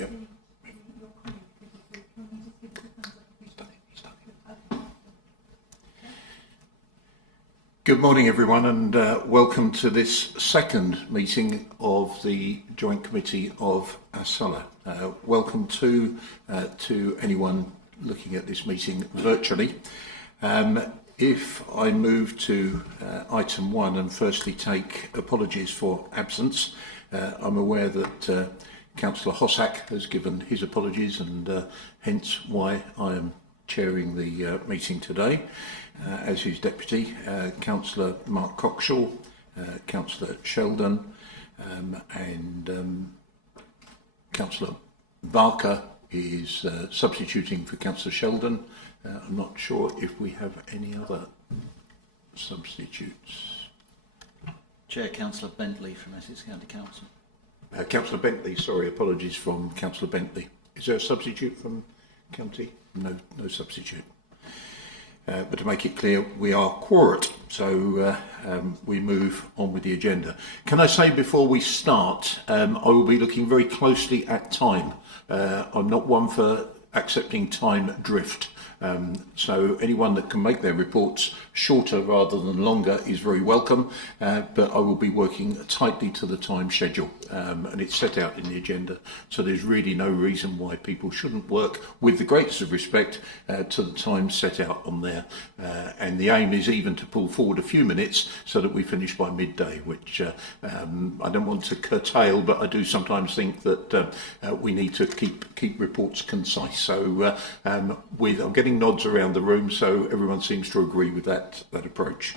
Yep. Good morning everyone, and welcome to this second meeting of the Joint Committee of ASELA. Welcome to anyone looking at this meeting virtually. If I move to item 1 and firstly take apologies for absence, I'm aware that Councillor Hossack has given his apologies, and hence why I am chairing the meeting today. As his deputy, Councillor Mark Cockshaw, Councillor Sheldon, and Councillor Barker is substituting for Councillor Sheldon. I'm not sure if we have any other substitutes. Chair, Councillor Bentley from Essex County Council. Councillor Bentley, sorry, apologies from Councillor Bentley. Is there a substitute from County? No substitute. But to make it clear, we are quorate, so we move on with the agenda. Can I say before we start, I will be looking very closely at time. I'm not one for accepting time drift. So anyone that can make their reports shorter rather than longer is very welcome, but I will be working tightly to the time schedule, and it's set out in the agenda, so there's really no reason why people shouldn't work with the greatest of respect to the time set out on there, and the aim is even to pull forward a few minutes so that we finish by midday, which I don't want to curtail, but I do sometimes think that we need to keep reports concise. So I'm getting nods around the room, so everyone seems to agree with that approach.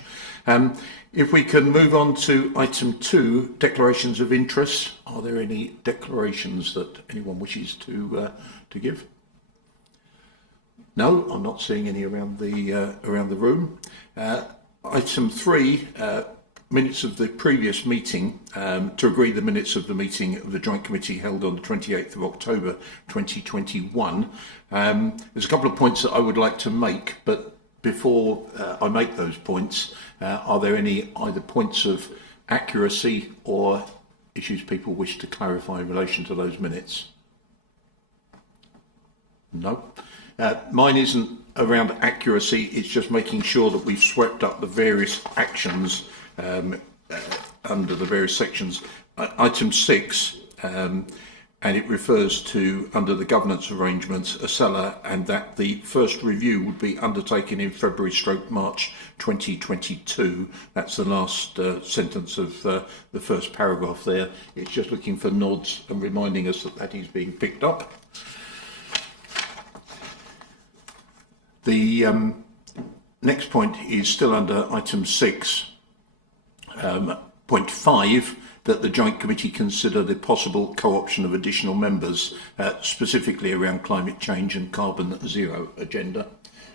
If we can move on to item 2, declarations of interest. Are there any declarations that anyone wishes to give? No, I'm not seeing any around the room. Item 3. Minutes of the previous meeting, to agree the minutes of the meeting of the Joint Committee held on the 28th of October 2021. There's a couple of points that I would like to make, but before I make those points, are there any either points of accuracy or issues people wish to clarify in relation to those minutes? No. Mine isn't around accuracy, it's just making sure that we've swept up the various actions under the various sections. Item 6, and it refers to under the governance arrangements ASELA, and that the first review would be undertaken in February/March 2022. That's the last sentence of the first paragraph there. It's just looking for nods and reminding us that that is being picked up. The next point is still under item 6. Point 5, that the Joint Committee consider the possible co-option of additional members, specifically around climate change and carbon zero agenda,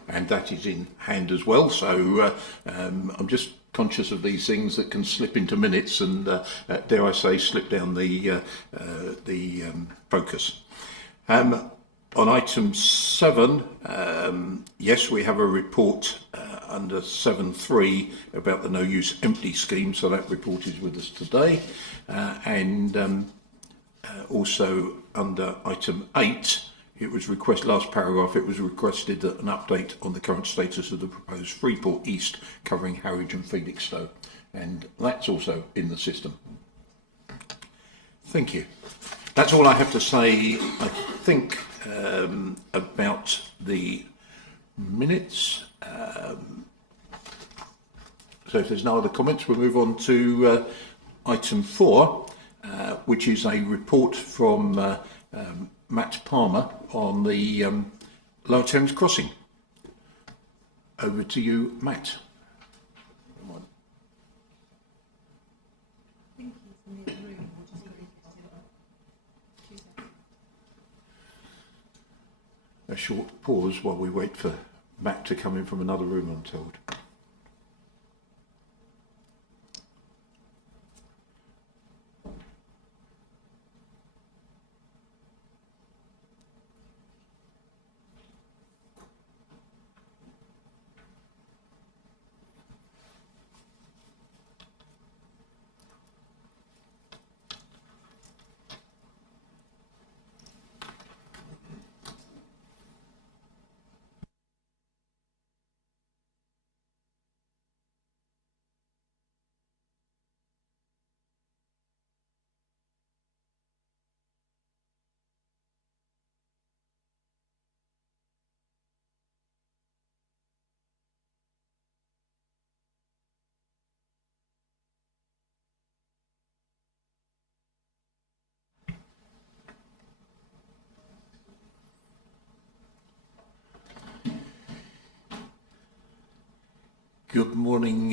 and that is in hand as well. So I'm just conscious of these things that can slip into minutes and, dare I say, slip down the focus. On item 7, yes, we have a report under 7.3 about the no-use empty scheme, so that report is with us today. And also under item 8, it was last paragraph, it was requested that an update on the current status of the proposed Freeport East covering Harwich and Felixstowe, and that's also in the system. Thank you. That's all I have to say, I think, about the minutes. So if there's no other comments, we'll move on to item 4, which is a report from Matt Palmer on the Lower Thames crossing. Over to you, Matt. A short pause while we wait for Matt to come in from another room, I'm told. Good morning,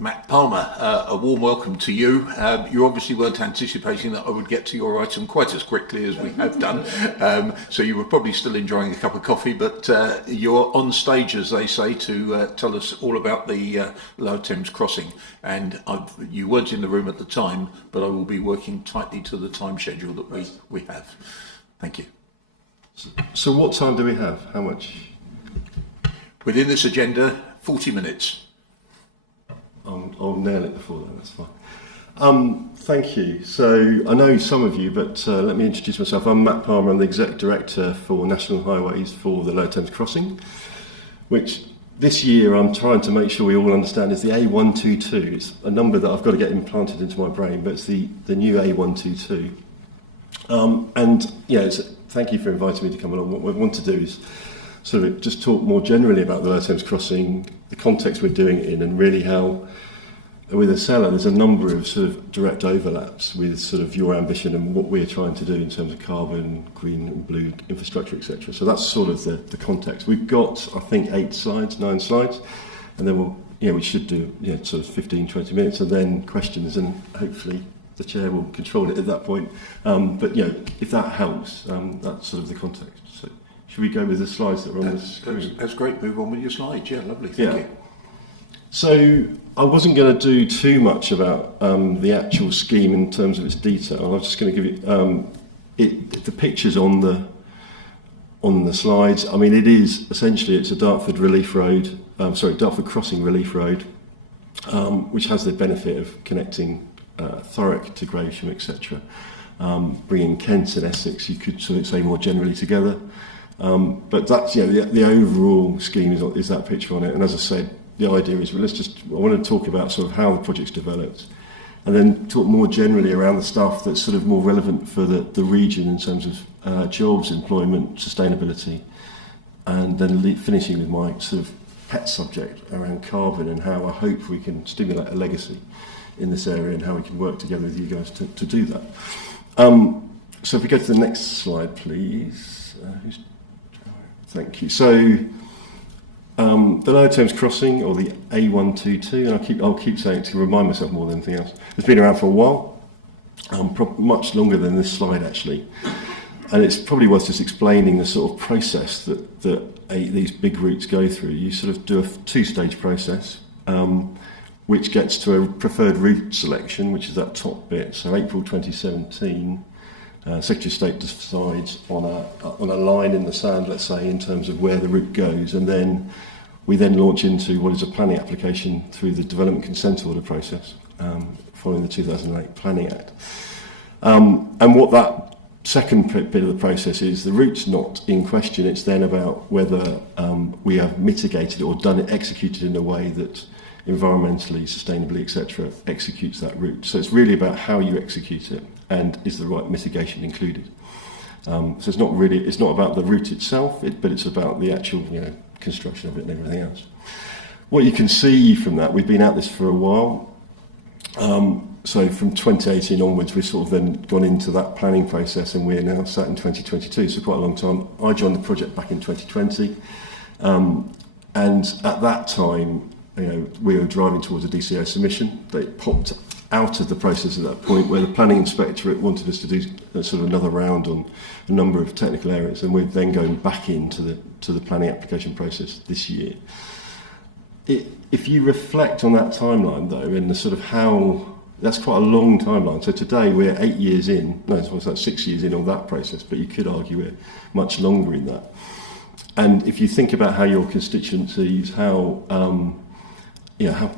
Matt Palmer. A warm welcome to you. You obviously weren't anticipating that I would get to your item quite as quickly as we have done, so you were probably still enjoying a cup of coffee, but you're on stage, as they say, to tell us all about the Lower Thames crossing. And you weren't in the room at the time, but I will be working tightly to the time schedule that we have. Thank you. So what time do we have? How much? Within this agenda, 40 minutes. I'll nail it before that, that's fine. Thank you. So I know some of you, but let me introduce myself. I'm Matt Palmer, I'm the Exec Director for National Highways for the Lower Thames Crossing, which this year I'm trying to make sure we all understand is the A122. It's a number that I've got to get implanted into my brain, but it's the new A122. And yeah, thank you for inviting me to come along. What we want to do is sort of just talk more generally about the Lower Thames Crossing, the context we're doing it in, and really how, with ASELA, there's a number of sort of direct overlaps with sort of your ambition and what we're trying to do in terms of carbon, green and blue infrastructure, etc. So that's sort of the context. We've got, I think, 9 slides, and then we should do sort of 15, 20 minutes, and then questions, and hopefully the chair will control it at that point. But if that helps, that's sort of the context. So should we go with the slides that are on the screen? That's great. Move on with your slides. Yeah, lovely. Thank you. So I wasn't going to do too much about the actual scheme in terms of its detail. I was just going to give you the pictures on the slides. I mean, it's a Dartford crossing relief road, which has the benefit of connecting Thurrock to Gravesham, etc. Bringing Kent and Essex, you could sort of say more generally together. But that's the overall scheme is that picture on it. And as I said, the idea is I want to talk about sort of how the project's developed, and then talk more generally around the stuff that's sort of more relevant for the region in terms of jobs, employment, sustainability, and then finishing with my sort of pet subject around carbon and how I hope we can stimulate a legacy in this area and how we can work together with you guys to do that. So if we go to the next slide, please. Thank you. So the Lower Thames Crossing, or the A122, and I'll keep saying it to remind myself more than anything else. It's been around for a while, much longer than this slide actually, and it's probably worth just explaining the sort of process that these big routes go through. You sort of do a two-stage process, which gets to a preferred route selection, which is that top bit. So April 2017. Secretary of State decides on a line in the sand, let's say, in terms of where the route goes, and then we launch into what is a planning application through the Development Consent Order process, following the 2008 Planning Act. And what that second bit of the process is, the route's not in question, it's then about whether we have mitigated or executed in a way that environmentally, sustainably, etc., executes that route. So it's really about how you execute it and is the right mitigation included. So it's not about the route itself, but it's about the actual construction of it and everything else. What you can see from that, we've been at this for a while. So from 2018 onwards, we've sort of then gone into that planning process, and we're now sat in 2022, so quite a long time. I joined the project back in 2020, and at that time, we were driving towards a DCO submission. They popped out of the process at that point, where the planning inspectorate wanted us to do sort of another round on a number of technical areas, and we're then going back into the planning application process this year. If you reflect on that timeline, though, and the sort of that's quite a long timeline. So today we're 8 years in. No, it's like 6 years in on that process, but you could argue we're much longer in that. And if you think about how your constituencies, how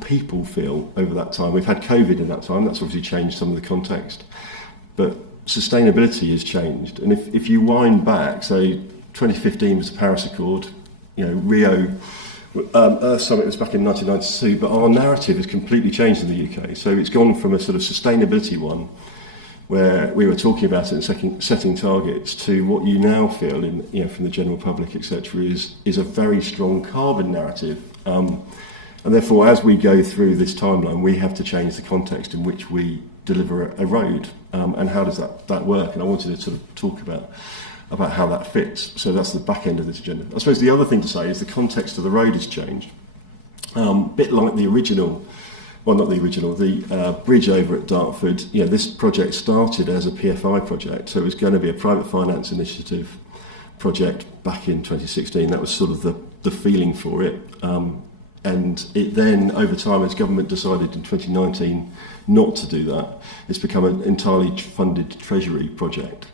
people feel over that time. We've had COVID in that time, that's obviously changed some of the context, but sustainability has changed. And if you wind back, so 2015 was the Paris Accord, Rio Earth Summit was back in 1992, but our narrative has completely changed in the UK. So it's gone from a sort of sustainability one, where we were talking about it and setting targets, to what you now feel from the general public, etc., is a very strong carbon narrative. And therefore, as we go through this timeline, we have to change the context in which we deliver a road, and how does that work? And I wanted to sort of talk about how that fits. So that's the back end of this agenda. I suppose the other thing to say is the context of the road has changed. Bit like the original, well, not the original, the bridge over at Dartford. This project started as a PFI project, so it was going to be a private finance initiative project back in 2016. That was sort of the feeling for it. And it then, over time, as government decided in 2019 not to do that, it's become an entirely funded Treasury project.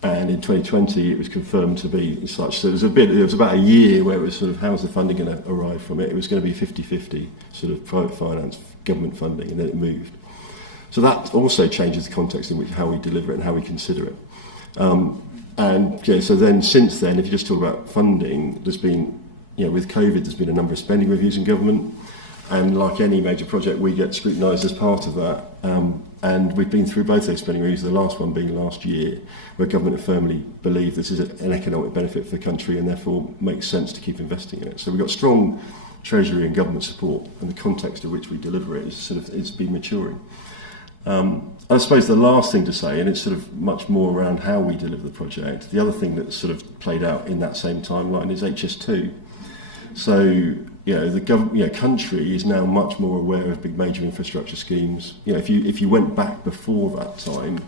And in 2020, it was confirmed to be such. So it was about a year where it was sort of, how's the funding going to arrive from it? It was going to be 50-50 sort of private finance, government funding, and then it moved. So that also changes the context in which how we deliver it and how we consider it. So then since then, if you just talk about funding, there's been, with COVID, there's been a number of spending reviews in government, and like any major project, we get scrutinised as part of that. And we've been through both those spending reviews, the last one being last year, where government have firmly believed this is an economic benefit for the country and therefore makes sense to keep investing in it. So we've got strong Treasury and government support, and the context in which we deliver it is it's been maturing. I suppose the last thing to say, and it's sort of much more around how we deliver the project, the other thing that's sort of played out in that same timeline is HS2. So, the country is now much more aware of big major infrastructure schemes. If you went back before that time,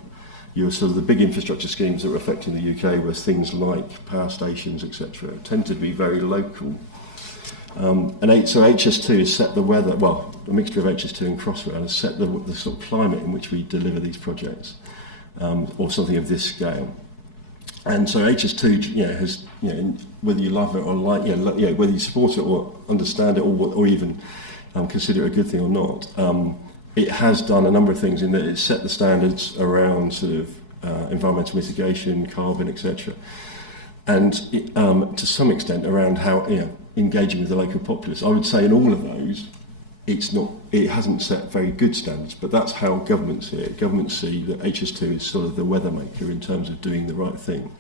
you were sort of the big infrastructure schemes that were affecting the UK were things like power stations, etc. Tended to be very local. So HS2 has set the weather, well, a mixture of HS2 and Crossrail has set the sort of climate in which we deliver these projects, or something of this scale. And so HS2, has, whether you love it or whether you support it or understand it or even consider it a good thing or not, it has done a number of things in that it's set the standards around sort of environmental mitigation, carbon, etc. And to some extent around how, engaging with the local populace. I would say in all of those, it hasn't set very good standards, but that's how governments see it. Governments see that HS2 is sort of the weather maker in terms of doing the right thing.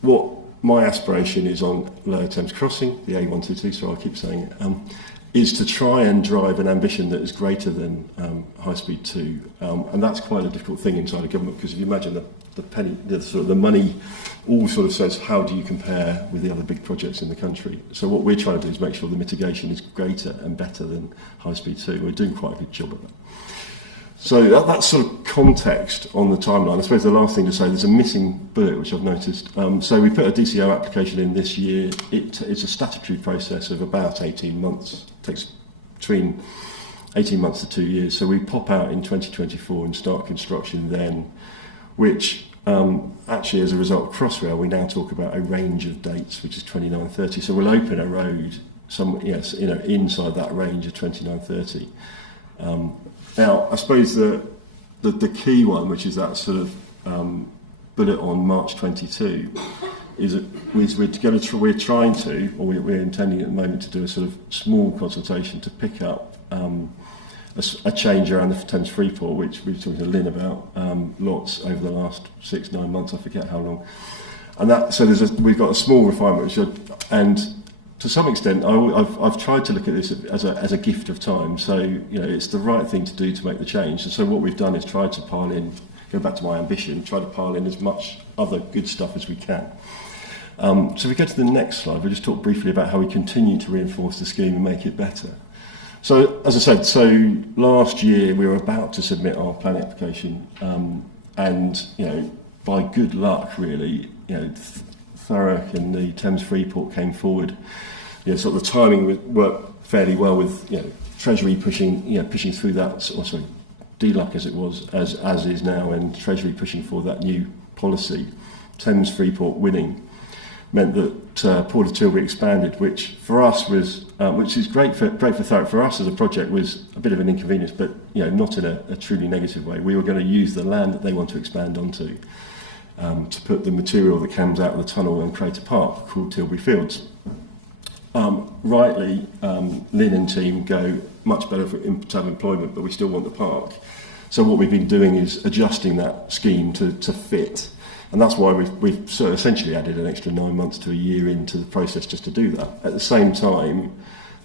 What my aspiration is on Lower Thames Crossing, the A122, so I keep saying it, is to try and drive an ambition that is greater than High Speed 2. And that's quite a difficult thing inside a government, because if you imagine the money all sort of says, how do you compare with the other big projects in the country? So what we're trying to do is make sure the mitigation is greater and better than High Speed 2. We're doing quite a good job of that. So that's sort of context on the timeline. I suppose the last thing to say, there's a missing bullet which I've noticed. So we put a DCO application in this year. It's a statutory process of about 18 months. It takes between 18 months to 2 years. So we pop out in 2024 and start construction then, which actually, as a result of Crossrail, we now talk about a range of dates, which is 29-30. So we'll open a road inside that range of 29-30. Now, I suppose the key one, which is that sort of bullet on March 22, is we're trying to, or we're intending at the moment to do a sort of small consultation to pick up a change around the Thames Freeport, which we were talking to Lynn about lots over the last 6-9 months. I forget how long. And we've got a small refinement, and to some extent, I've tried to look at this as a gift of time. So it's the right thing to do to make the change. And so what we've done is try to pile in, go back to my ambition, try to pile in as much other good stuff as we can. So if we go to the next slide, we'll just talk briefly about how we continue to reinforce the scheme and make it better. So, as I said, last year we were about to submit our planning application, and by good luck, really, Thurrock and the Thames Freeport came forward. Sort of the timing worked fairly well with Treasury pushing through that, sorry, DLUC as it was, as is now, and Treasury pushing for that new policy. Thames Freeport winning meant that Port of Tilbury expanded, which for us was, which is great for Thurrock. For us as a project was a bit of an inconvenience, but not in a truly negative way. We were going to use the land that they want to expand onto to put the material that comes out of the tunnel and create a park called Tilbury Fields. Rightly, Lynn and team go much better to have employment, but we still want the park. So what we've been doing is adjusting that scheme to fit. And that's why we've sort of essentially added an extra 9 months to a year into the process just to do that. At the same time,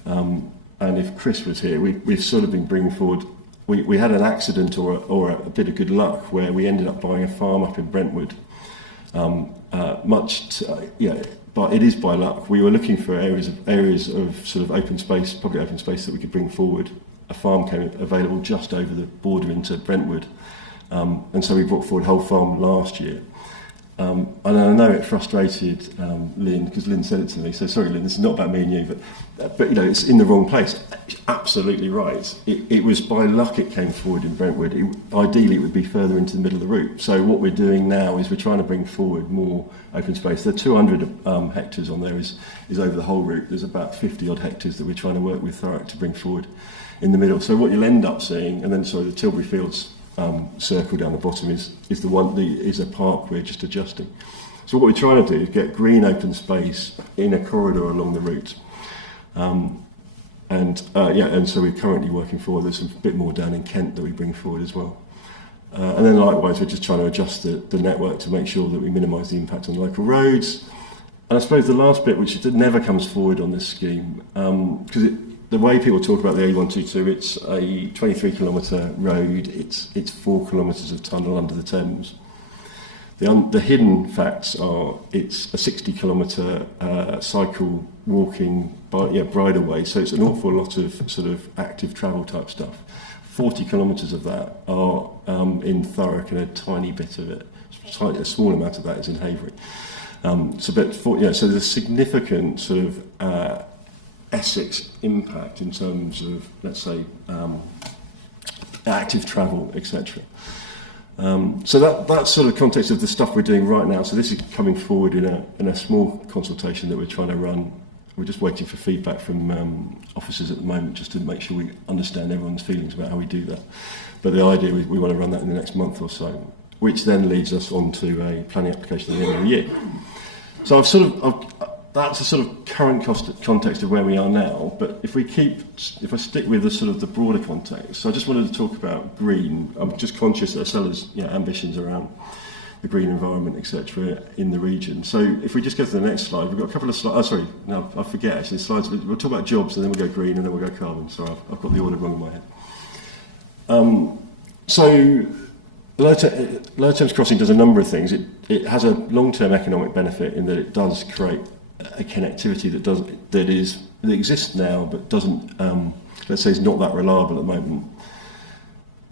and if Chris was here, we've sort of been bringing forward, we had an accident or a bit of good luck where we ended up buying a farm up in Brentwood, but it is by luck. We were looking for areas of sort of open space, public open space that we could bring forward. A farm came available just over the border into Brentwood, and so we brought forward Whole Farm last year. And I know it frustrated Lynn, because Lynn said it to me. So sorry, Lynn, this is not about me and you, but you know, it's in the wrong place. Absolutely right. It was by luck it came forward in Brentwood. Ideally, it would be further into the middle of the route. So what we're doing now is we're trying to bring forward more open space. The 200 hectares on there is over the whole route. There's about 50 odd hectares that we're trying to work with Thurrock to bring forward in the middle. So what you'll end up seeing, and then the Tilbury Fields circle down the bottom is a park we're just adjusting. So what we're trying to do is get green open space in a corridor along the route. And so we're currently working forward. There's a bit more down in Kent that we bring forward as well. And then likewise, we're just trying to adjust the network to make sure that we minimise the impact on local roads. And I suppose the last bit, which never comes forward on this scheme, because the way people talk about the A122, it's a 23-kilometre road, it's 4 kilometres of tunnel under the Thames. The hidden facts are it's a 60-kilometre cycle, walking, bridleway, so it's an awful lot of sort of active travel type stuff. 40 kilometres of that are in Thurrock, and a tiny bit of it, a small amount of that is in Havery. So there's a significant sort of Essex impact in terms of, let's say, active travel, etc. So that's sort of context of the stuff we're doing right now. So this is coming forward in a small consultation that we're trying to run. We're just waiting for feedback from officers at the moment, just to make sure we understand everyone's feelings about how we do that. But the idea is we want to run that in the next month or so, which then leads us on to a planning application at the end of the year. So that's a sort of current context of where we are now. But if I stick with the broader context, so I just wanted to talk about green. I'm just conscious that ASELA's ambitions around the green environment, etc., in the region. So if we just go to the next slide, we've got a couple of slides. Oh, sorry, no, I forget actually. Slides. We'll talk about jobs, and then we'll go green, and then we'll go carbon. Sorry, I've got the order wrong in my head. So Low Thames Crossing does a number of things. It has a long-term economic benefit in that it does create a connectivity that exists now, but doesn't, let's say, is not that reliable at the moment.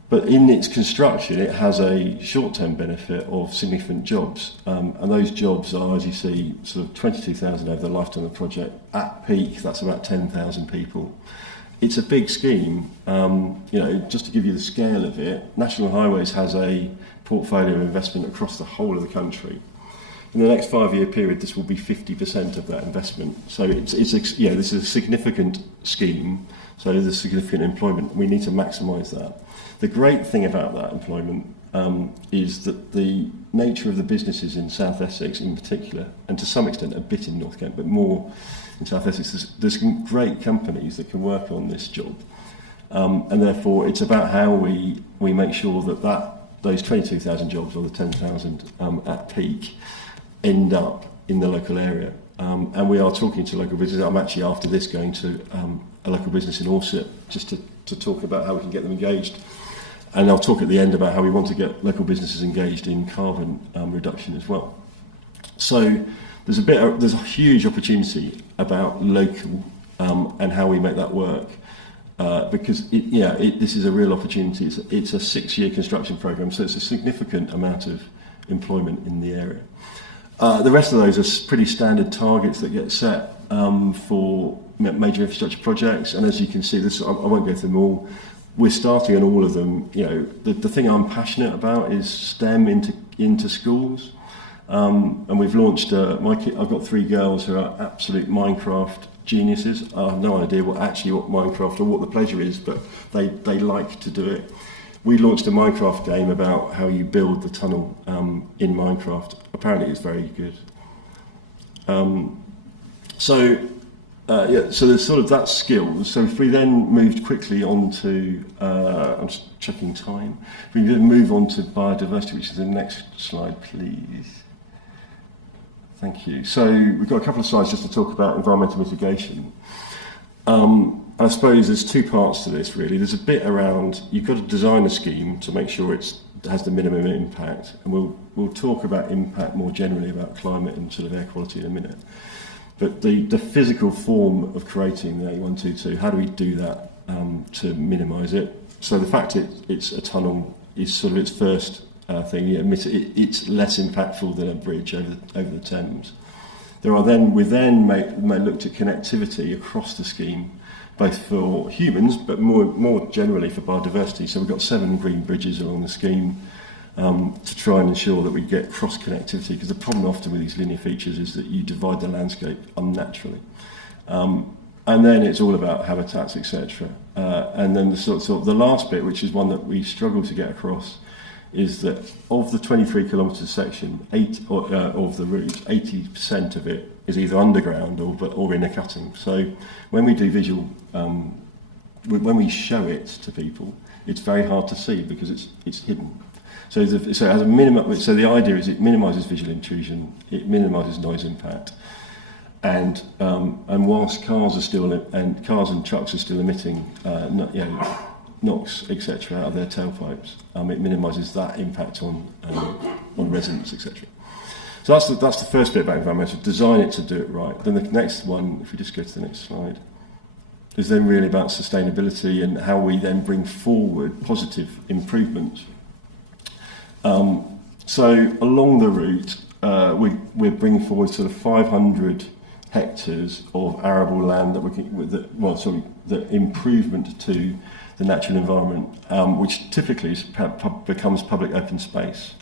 But in its construction, it has a short-term benefit of significant jobs, and those jobs are, as you see, sort of 22,000 over the lifetime of the project. At peak, that's about 10,000 people. It's a big scheme. Just to give you the scale of it, National Highways has a portfolio of investment across the whole of the country. In the next 5-year period, this will be 50% of that investment. So this is a significant scheme. So there's significant employment. We need to maximise that. The great thing about that employment is that the nature of the businesses in South Essex, in particular, and to some extent a bit in North Kent, but more in South Essex, there's some great companies that can work on this job, and therefore it's about how we make sure that those 22,000 jobs or the 10,000 at peak end up in the local area. And we are talking to local businesses. I'm actually, after this, going to a local business in Orsett just to talk about how we can get them engaged. And I'll talk at the end about how we want to get local businesses engaged in carbon reduction as well. So there's a huge opportunity about local and how we make that work. Because this is a real opportunity. It's a 6-year construction programme, so it's a significant amount of employment in the area. The rest of those are pretty standard targets that get set for major infrastructure projects, and as you can see, I won't go through them all. We're starting on all of them. The thing I'm passionate about is STEM into schools, and we've launched. I've got 3 girls who are absolute Minecraft geniuses. I have no idea what Minecraft or what the pleasure is, but they like to do it. We launched a Minecraft game about how you build the tunnel in Minecraft. Apparently it's very good. So there's sort of that skill. So if we then moved quickly on to, I'm just checking time. If we then move on to biodiversity, which is the next slide, please. Thank you. So we've got a couple of slides just to talk about environmental mitigation. And I suppose there's two parts to this really. There's a bit around, you've got to design a scheme to make sure it has the minimum impact, and we'll talk about impact more generally, about climate and sort of air quality in a minute. But the physical form of creating the 8122, how do we do that to minimise it? So the fact it's a tunnel is sort of its first thing. It's less impactful than a bridge over the Thames. We then may look at connectivity across the scheme, both for humans, but more generally for biodiversity. So we've got 7 green bridges along the scheme to try and ensure that we get cross-connectivity, because the problem often with these linear features is that you divide the landscape unnaturally. And then it's all about habitats, etc. And then the last bit, which is one that we struggle to get across, is that of the 23 kilometre section, of the route, 80% of it is either underground or in a cutting. So when we do visual, when we show it to people, it's very hard to see because it's hidden. So it has a minimum. So the idea is it minimises visual intrusion, it minimises noise impact, and whilst cars and trucks are still emitting, NOx, etc., out of their tailpipes, it minimises that impact on residents, etc. So that's the first bit about environmental. Design it to do it right. Then the next one, if we just go to the next slide, is then really about sustainability and how we then bring forward positive improvements. So along the route, we're bringing forward sort of 500 hectares of arable land the improvement to the natural environment, which typically becomes public open space.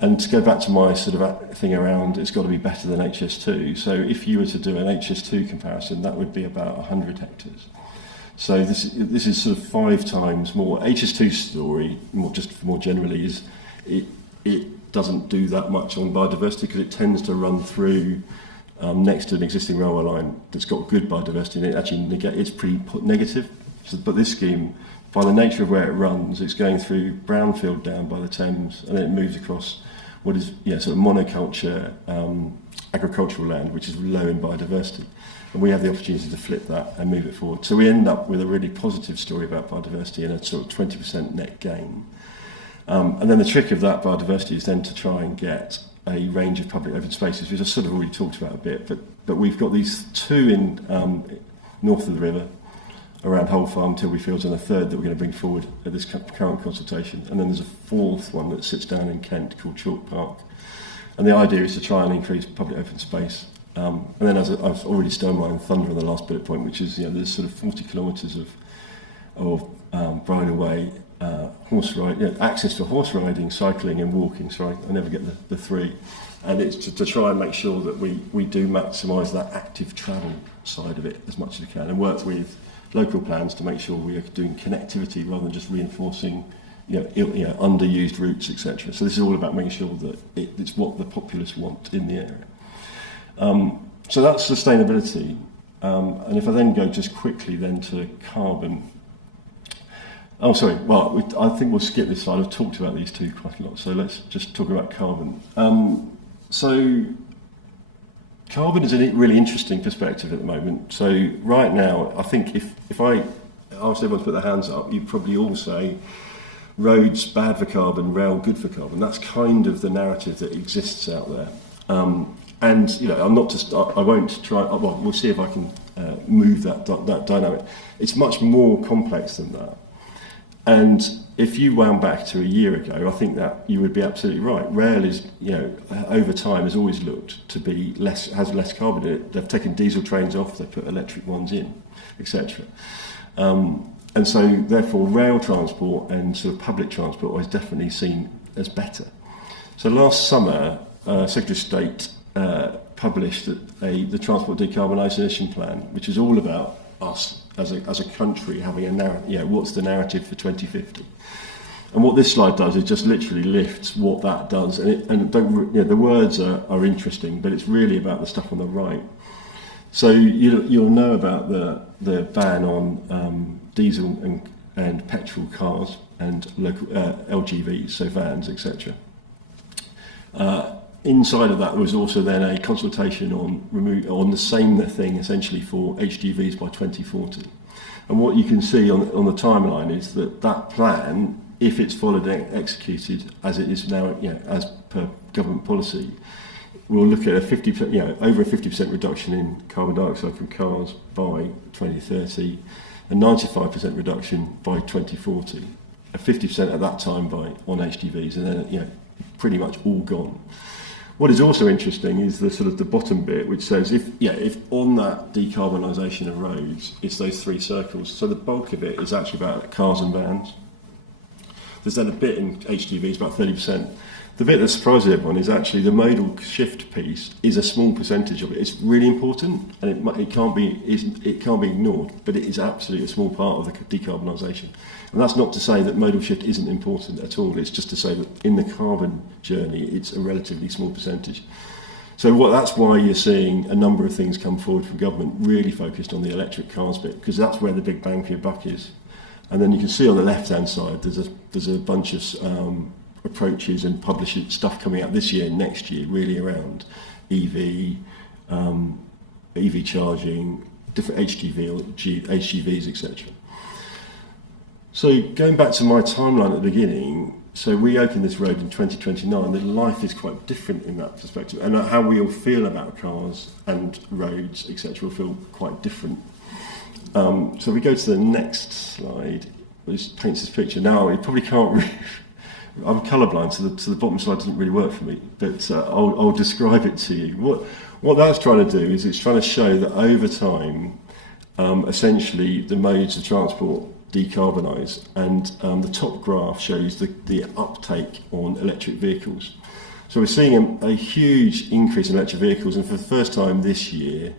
And to go back to my sort of thing around, it's got to be better than HS2. So if you were to do an HS2 comparison, that would be about 100 hectares. So this is sort of 5 times more. HS2's story, more generally, is it doesn't do that much on biodiversity because it tends to run through next to an existing railway line that's got good biodiversity, and it actually it's pretty negative. But this scheme, by the nature of where it runs, it's going through brownfield down by the Thames, and then it moves across what is sort of monoculture agricultural land, which is low in biodiversity. And we have the opportunity to flip that and move it forward. So we end up with a really positive story about biodiversity and a sort of 20% net gain. And then the trick of that biodiversity is then to try and get a range of public open spaces, which I sort of already talked about a bit, but we've got these 2 in north of the river, around Hull Farm, Tilbury Fields, and a 3rd that we're going to bring forward at this current consultation. And then there's a 4th one that sits down in Kent called Chalk Park. And the idea is to try and increase public open space. And then, as I've already stolen my own thunder on the last bullet point, which is there's sort of 40 kilometres of bridleway, horse ride, access to horse riding, cycling, and walking. Sorry, I never get the 3. And it's to try and make sure that we do maximise that active travel side of it as much as we can, and work with local plans to make sure we are doing connectivity rather than just reinforcing underused routes, etc. So this is all about making sure that it's what the populace want in the area. So that's sustainability. And if I then go just quickly then to carbon. Oh, sorry. Well, I think we'll skip this slide. I've talked about these 2 quite a lot. So let's just talk about carbon. So carbon is a really interesting perspective at the moment. So right now, I think if I asked everyone to put their hands up, you'd probably all say roads bad for carbon, rail good for carbon. That's kind of the narrative that exists out there. And I'm not just. I won't try. Well, we'll see if I can move that dynamic. It's much more complex than that. And if you wound back to a year ago, I think that you would be absolutely right. Rail is, over time has always looked to be has less carbon in it. They've taken diesel trains off, they put electric ones in, etc. And so, therefore, rail transport and sort of public transport is definitely seen as better. So last summer, Secretary of State published the Transport Decarbonisation Plan, which is all about us as a country having a narrative. What's the narrative for 2050? And what this slide does is just literally lifts what that does, the words are interesting, but it's really about the stuff on the right. So you'll know about the ban on diesel and petrol cars and local LGVs, so vans, etc. Inside of that, there was also then a consultation on the same thing essentially for HGVs by 2040. And what you can see on the timeline is that plan, if it's followed and executed as it is now, as per government policy, we'll look at a 50%, over a 50% reduction in carbon dioxide from cars by 2030, a 95% reduction by 2040, a 50% at that time on HGVs, and then pretty much all gone. What is also interesting is the sort of the bottom bit, which says if on that decarbonisation of roads, it's those three circles. So the bulk of it is actually about cars and vans. There's then a bit in HGVs, about 30%. The bit that surprises everyone is actually the modal shift piece is a small percentage of it. It's really important, and it can't be ignored, but it is absolutely a small part of the decarbonisation. And that's not to say that modal shift isn't important at all. It's just to say that in the carbon journey, it's a relatively small percentage. So that's why you're seeing a number of things come forward from government, really focused on the electric cars bit, because that's where the big bang for your buck is. And then you can see on the left-hand side, there's a bunch of approaches and publishing stuff coming out this year and next year, really around EV charging, different HGVs, etc. So going back to my timeline at the beginning, so we opened this road in 2029. The life is quite different in that perspective, and how we all feel about cars and roads, etc., will feel quite different. So we go to the next slide, which paints this picture. Now, you probably can't read. I'm colourblind, so the bottom slide doesn't really work for me, but I'll describe it to you. What that's trying to do is it's trying to show that over time, essentially the modes of transport decarbonise, and the top graph shows the uptake on electric vehicles. So we're seeing a huge increase in electric vehicles, and for the first time last year,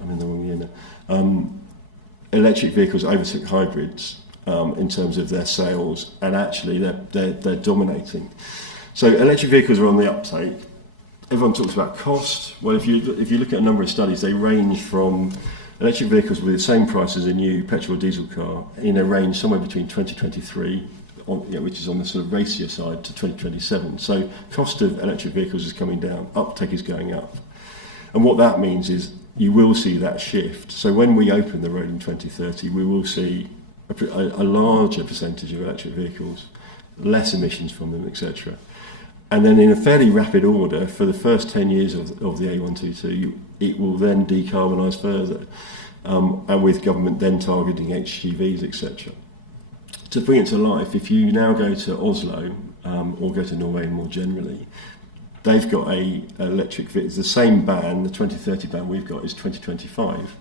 I'm in the wrong year now, electric vehicles overtook hybrids in terms of their sales, and actually they're dominating. So electric vehicles are on the uptake. Everyone talks about cost. Well, if you look at a number of studies, they range from electric vehicles with the same price as a new petrol or diesel car in a range somewhere between 2023, which is on the sort of racier side, to 2027. So cost of electric vehicles is coming down, uptake is going up. And what that means is you will see that shift. So when we open the road in 2030, we will see a larger percentage of electric vehicles, less emissions from them, etc. And then in a fairly rapid order, for the first 10 years of the A122, it will then decarbonise further, and with government then targeting HGVs, etc. To bring it to life, if you now go to Oslo, or go to Norway more generally, they've got a electric vehicle. It's the same ban, the 2030 ban we've got is 2025.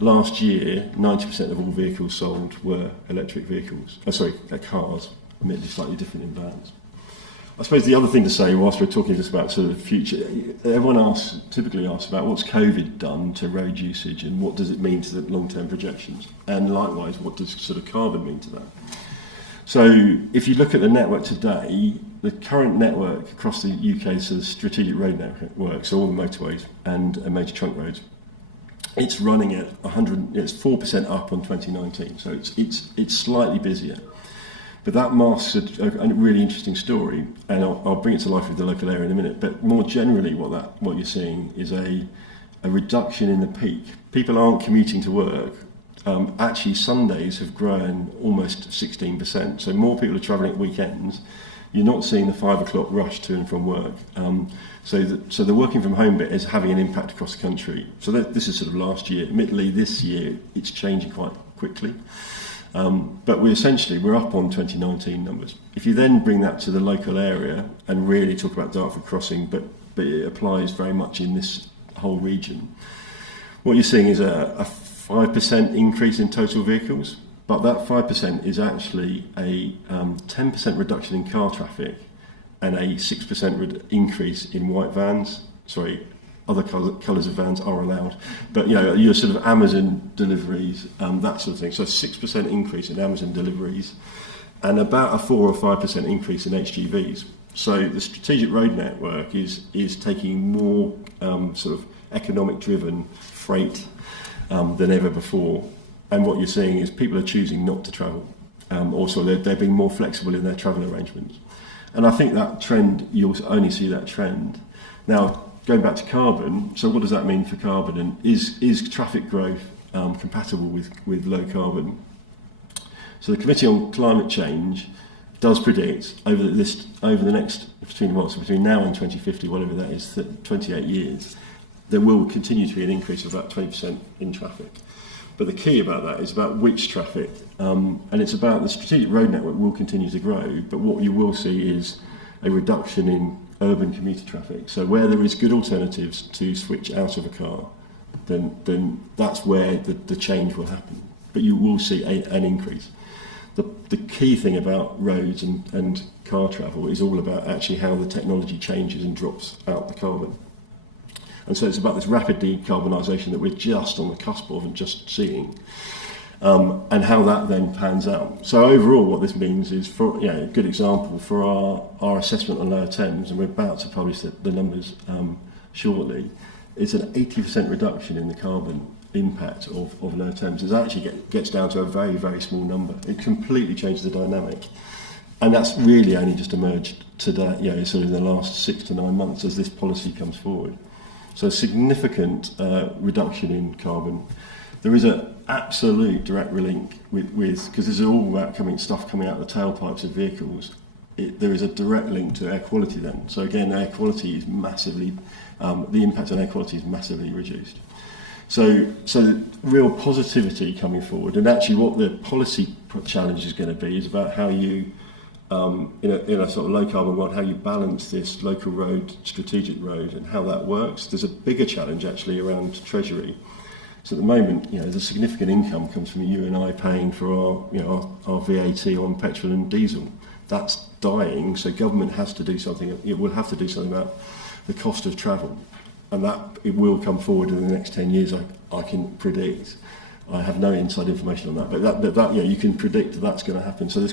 Last year, 90% of all vehicles sold were electric vehicles. Cars, admittedly slightly different in vans. I suppose the other thing to say, whilst we're talking just about sort of the future, everyone typically asks about what's COVID done to road usage and what does it mean to the long-term projections, and likewise, what does sort of carbon mean to that? So if you look at the network today, the current network across the UK, so the strategic road network, so all the motorways and major trunk roads, it's running at 100. It's 4% up on 2019, so it's slightly busier. But that masks a really interesting story, and I'll bring it to life with the local area in a minute. But more generally, what you're seeing is a reduction in the peak. People aren't commuting to work. Actually, Sundays have grown almost 16%. So more people are travelling at weekends. You're not seeing the 5 o'clock rush to and from work. So the working from home bit is having an impact across the country. So this is sort of last year. Admittedly, this year it's changing quite quickly. But we're up on 2019 numbers. If you then bring that to the local area and really talk about Dartford Crossing, but it applies very much in this whole region, what you're seeing is a 5% increase in total vehicles, but that 5% is actually a 10% reduction in car traffic and a 6% increase in white vans. Other colours of vans are allowed, but your sort of Amazon deliveries, that sort of thing. So 6% increase in Amazon deliveries, and about a 4 or 5% increase in HGVs. So the strategic road network is taking more sort of economic-driven freight than ever before. And what you're seeing is people are choosing not to travel. Also, they're being more flexible in their travel arrangements. And I think that trend, you'll only see that trend. Now, going back to carbon, so what does that mean for carbon, and is traffic growth compatible with low carbon? So the Committee on Climate Change does predict over the next between now and 2050, whatever that is, 28 years, there will continue to be an increase of about 20% in traffic. But the key about that is about which traffic, and it's about the strategic road network will continue to grow, but what you will see is a reduction in urban commuter traffic. So where there is good alternatives to switch out of a car, then that's where the change will happen. But you will see an increase. The key thing about roads and car travel is all about actually how the technology changes and drops out the carbon. And so it's about this rapid decarbonisation that we're just on the cusp of and just seeing, and how that then pans out. So overall what this means is, for a good example, for our assessment on Lower Thames, and we're about to publish the numbers shortly, it's an 80% reduction in the carbon impact of Lower Thames. It actually gets down to a very, very small number. It completely changes the dynamic. And that's really only just emerged today, sort of in the last 6 to 9 months as this policy comes forward. So a significant reduction in carbon. There is an absolute direct link with because this is all about stuff coming out of the tailpipes of vehicles. There is a direct link to air quality then. So again, air quality is massively, the impact on air quality is massively reduced. So real positivity coming forward, and actually what the policy challenge is going to be is about how you, in a sort of low carbon world, how you balance this local road, strategic road, and how that works. There's a bigger challenge actually around Treasury. So at the moment, the significant income comes from you and I paying for our VAT on petrol and diesel. That's dying, so government has to do something. It will have to do something about the cost of travel. And that it will come forward in the next 10 years, I can predict. I have no inside information on that, but that you can predict that's going to happen. So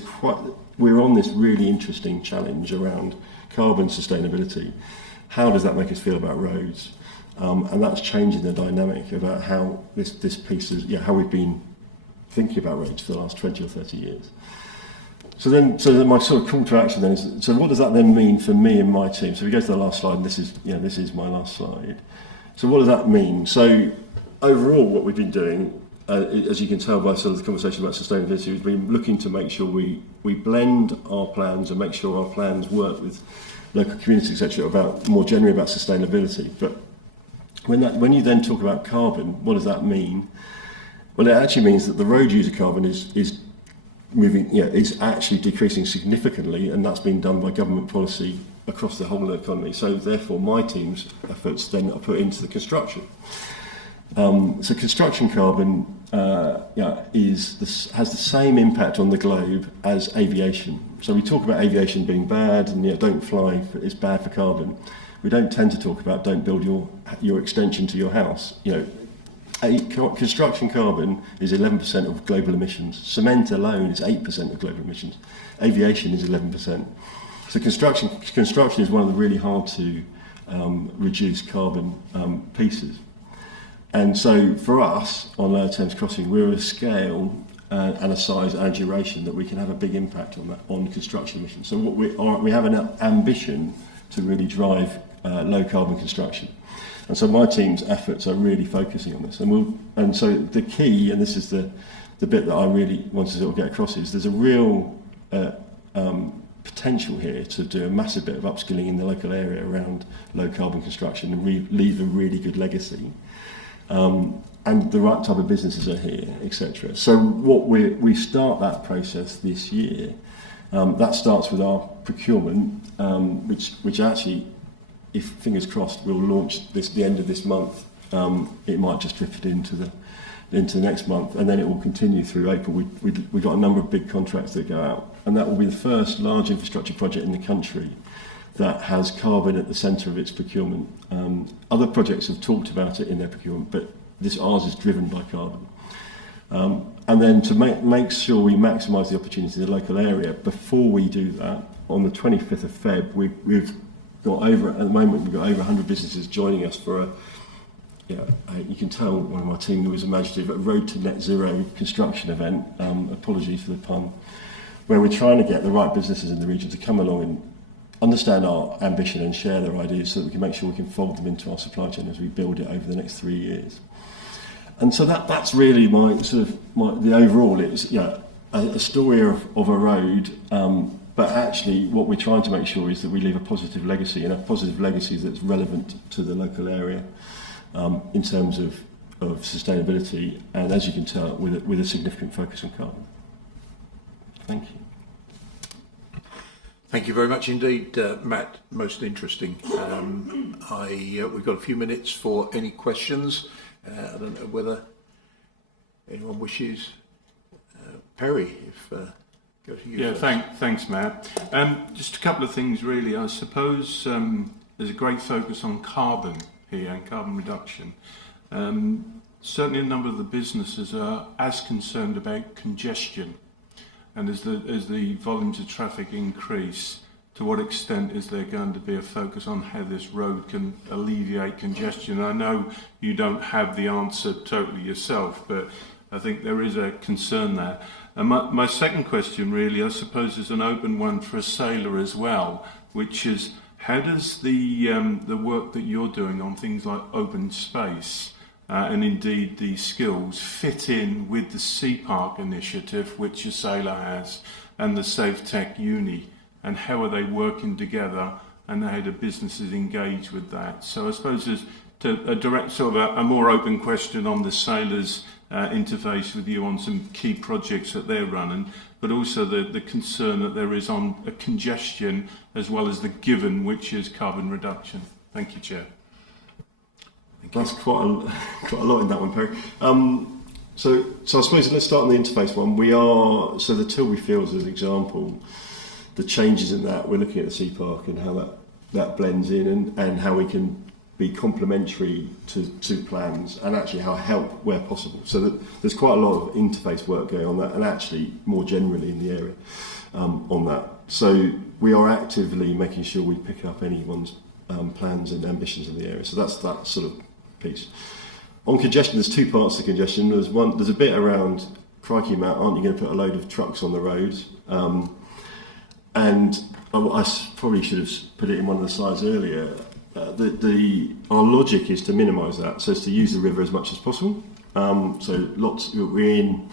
we're on this really interesting challenge around carbon sustainability. How does that make us feel about roads? And that's changing the dynamic about how this piece is, how we've been thinking about roads for the last 20 or 30 years. So then my sort of call to action then is, so what does that then mean for me and my team? So we go to the last slide, and this is my last slide. So what does that mean? So overall, what we've been doing, as you can tell by sort of the conversation about sustainability, we've been looking to make sure we blend our plans and make sure our plans work with local communities, etc., more generally about sustainability. But when you then talk about carbon, what does that mean? Well, it actually means that the road user carbon is moving, it's actually decreasing significantly, and that's been done by government policy across the whole economy. So therefore, my team's efforts then are put into the construction. So construction carbon has the same impact on the globe as aviation. So we talk about aviation being bad and don't fly, it's bad for carbon. We don't tend to talk about don't build your extension to your house. Construction carbon is 11% of global emissions. Cement alone is 8% of global emissions. Aviation is 11%. So construction is one of the really hard to reduce carbon pieces. And so for us on Lower Thames Crossing, we're at a scale and a size and a duration that we can have a big impact on construction emissions. So we have an ambition to really drive low carbon construction. And so my team's efforts are really focusing on this. And so the key, and this is the bit that I really want to sort of get across, is there's a real potential here to do a massive bit of upskilling in the local area around low carbon construction and leave a really good legacy. And the right type of businesses are here, etc. So we start that process this year. That starts with our procurement, which actually, if fingers crossed, we'll launch the end of this month. It might just drift into the next month, and then it will continue through April. We've got a number of big contracts that go out, and that will be the first large infrastructure project in the country that has carbon at the centre of its procurement. Other projects have talked about it in their procurement, but ours is driven by carbon. And then to make sure we maximise the opportunity in the local area, before we do that, on the 25th of Feb, we've got over 100 businesses joining us for you can tell one of my team was imaginative, a road to net zero construction event, apologies for the pun, where we're trying to get the right businesses in the region to come along understand our ambition and share their ideas so that we can make sure we can fold them into our supply chain as we build it over the next 3 years. And so that's really the overall. It's a story of a road, but actually what we're trying to make sure is that we leave a positive legacy, and a positive legacy that's relevant to the local area in terms of sustainability, and as you can tell, with a significant focus on carbon. Thank you. Thank you very much indeed, Matt. Most interesting. We've got a few minutes for any questions. I don't know whether anyone wishes. Perry, go to you. Yeah, first. thanks, Matt. Just a couple of things, really. I suppose there's a great focus on carbon here and carbon reduction. Certainly, a number of the businesses are as concerned about congestion. And as the volumes of traffic increase, to what extent is there going to be a focus on how this road can alleviate congestion? I know you don't have the answer totally yourself, but I think there is a concern there. And my second question, really, I suppose, is an open one for ASELA as well, which is how does the work that you're doing on things like open space and indeed the skills fit in with the SEEPark initiative, which ASELA has, and the Safe Tech Uni, and how are they working together, and how do businesses engage with that? So I suppose there's a direct a more open question on the ASELA's interface with you on some key projects that they're running, but also the concern that there is on a congestion as well as the given, which is carbon reduction. Thank you, Chair. That's quite a lot in that one, Perry. So I suppose let's start on the interface one. So the Tilbury Fields as an example, the changes in that, we're looking at the SEEPark and how that blends in and how we can be complementary to plans and actually how help where possible. So there's quite a lot of interface work going on that, and actually more generally in the area on that. So we are actively making sure we pick up anyone's plans and ambitions in the area. So that's that sort of piece. On congestion, there's two parts to congestion. There's a bit around, crikey, Matt, aren't you going to put a load of trucks on the roads? And I probably should have put it in one of the slides earlier. Our logic is to minimise that, so it's to use the river as much as possible. We're in,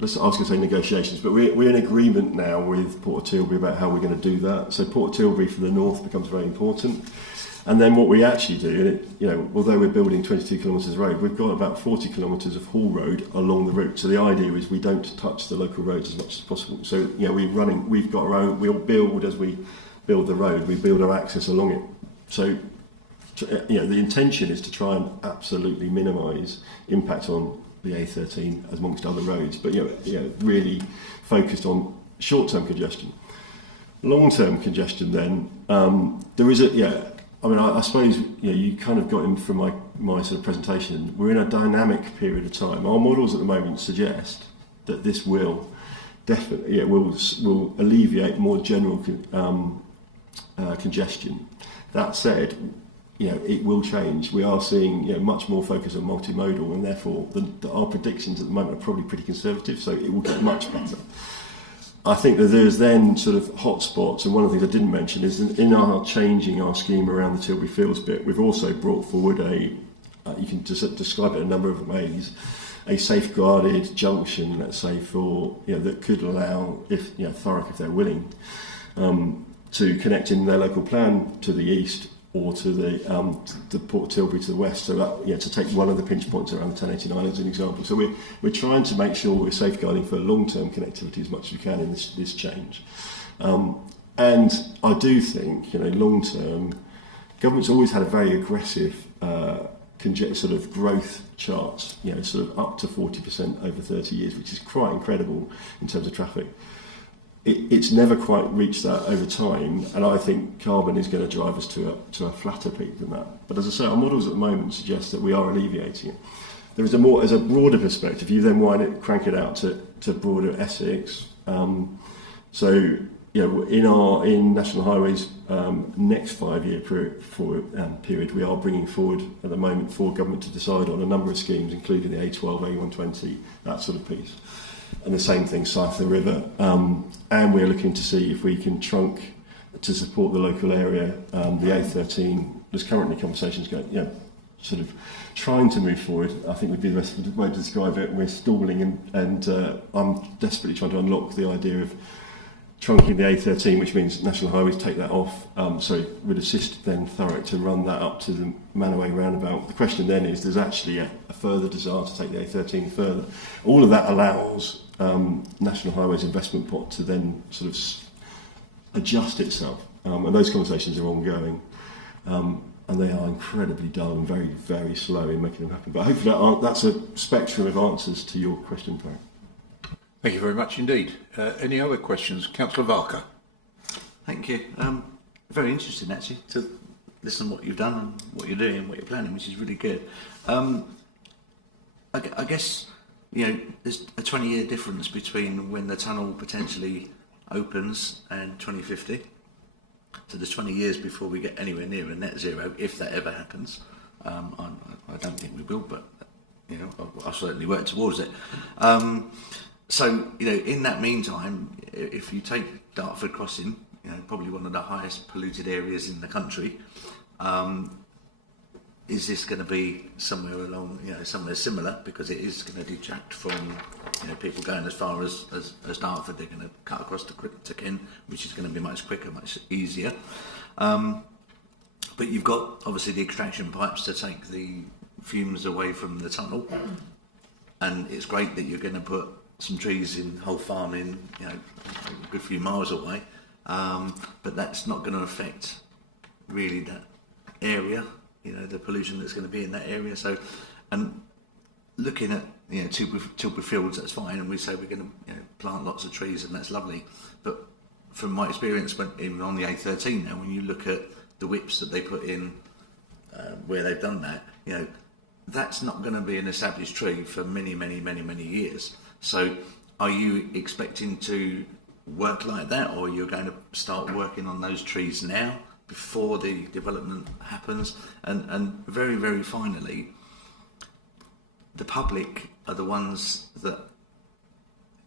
I was going to say negotiations, but we're in agreement now with Port of Tilbury about how we're going to do that. So Port of Tilbury for the north becomes very important. And then what we actually do, although we're building 22 kilometres of road, we've got about 40 kilometres of haul road along the route. So the idea is we don't touch the local roads as much as possible. So we've got our own, we'll build as we build the road, we build our access along it. So the intention is to try and absolutely minimise impact on the A13 amongst other roads, but really focused on short-term congestion. Long-term congestion, then there is I suppose you kind of got in from my sort of presentation. We're in a dynamic period of time. Our models at the moment suggest that this will definitely will alleviate more general congestion. That said, it will change. We are seeing much more focus on multimodal, and therefore our predictions at the moment are probably pretty conservative. So it will get much better. I think that there's then sort of hotspots, and one of the things I didn't mention is in our changing our scheme around the Tilbury Fields bit, we've also brought forward you can describe it a number of ways, a safeguarded junction, let's say, for that could allow, if Thurrock, if they're willing, to connect in their local plan to the east or to the Port of Tilbury to the west, so that to take one of the pinch points around the 1089 as an example. So we're trying to make sure we're safeguarding for long-term connectivity as much as we can in this change. And I do think long-term, government's always had a very aggressive sort of growth charts, sort of up to 40% over 30 years, which is quite incredible in terms of traffic. It's never quite reached that over time, and I think carbon is going to drive us to a flatter peak than that. But as I say, our models at the moment suggest that we are alleviating it. There is as a broader perspective. You then crank it out to broader Essex. In National Highways next 5-year period, we are bringing forward at the moment for government to decide on a number of schemes, including the A12, A120, that sort of piece. And the same thing south of the river. And we're looking to see if we can trunk to support the local area. The A13, there's currently conversations going, sort of trying to move forward. I think would be the best way to describe it. We're stalling, and I'm desperately trying to unlock the idea of trunking the A13, which means National Highways take that off. Would assist then Thurrock to run that up to the Manaway roundabout. The question then is, there's actually a further desire to take the A13 further. All of that allows National Highways investment pot to then sort of adjust itself, and those conversations are ongoing. And they are incredibly dull and very, very slow in making them happen. But hopefully that's a spectrum of answers to your question, Barry. Thank you very much indeed. Any other questions? Councillor Varker. Thank you. Very interesting, actually, to listen to what you've done and what you're doing and what you're planning, which is really good. I guess, there's a 20-year difference between when the tunnel potentially opens and 2050. So there's 20 years before we get anywhere near a net zero, if that ever happens. I don't think we will, but I'll certainly work towards it. In that meantime, if you take Dartford Crossing, probably one of the highest polluted areas in the country, is this going to be somewhere along, somewhere similar? Because it is going to detract from, people going as far as Dartford. They're going to cut across to Kent, which is going to be much quicker, much easier. But you've got, obviously, the extraction pipes to take the fumes away from the tunnel. And it's great that you're going to put some trees in whole farm a good few miles away. But that's not going to affect, really, that area. The pollution that's going to be in that area. So, and looking at Tilbury Fields, that's fine, and we say we're going to plant lots of trees, and that's lovely. But from my experience, even on the A13 now, when you look at the whips that they put in where they've done that, that's not going to be an established tree for many, many, many, many years. So, are you expecting to work like that, or you're going to start working on those trees now, before the development happens? And very, very finally, the public are the ones that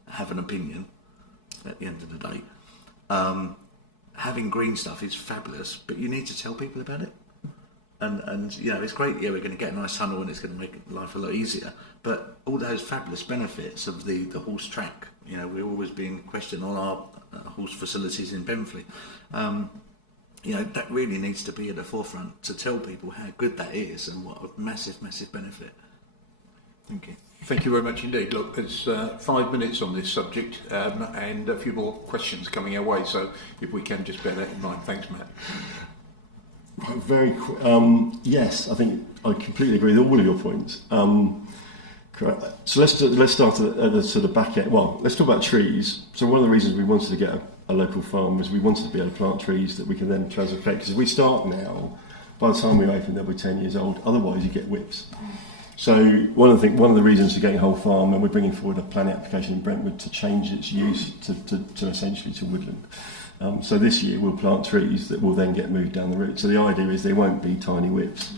have an opinion at the end of the day. Having green stuff is fabulous, but you need to tell people about it. And it's great, we're going to get a nice tunnel and it's going to make life a lot easier, but all those fabulous benefits of the horse track, we're always being questioned on our horse facilities in Benfleet. That really needs to be at the forefront to tell people how good that is and what a massive, massive benefit. Thank you. Thank you very much indeed. Look, there's 5 minutes on this subject and a few more questions coming our way, so if we can just bear that in mind. Thanks, Matt. Right, very quick. Yes, I think I completely agree with all of your points. Correct. So let's start at the sort of back end. Well, let's talk about trees. So one of the reasons we wanted to get a local farm was we wanted to be able to plant trees that we can then translocate. Because if we start now, by the time we open, they'll be 10 years old. Otherwise, you get whips. So one of the reasons for getting whole farm, and we're bringing forward a planning application in Brentwood to change its use to essentially to woodland. So this year we'll plant trees that will then get moved down the route. So the idea is they won't be tiny whips.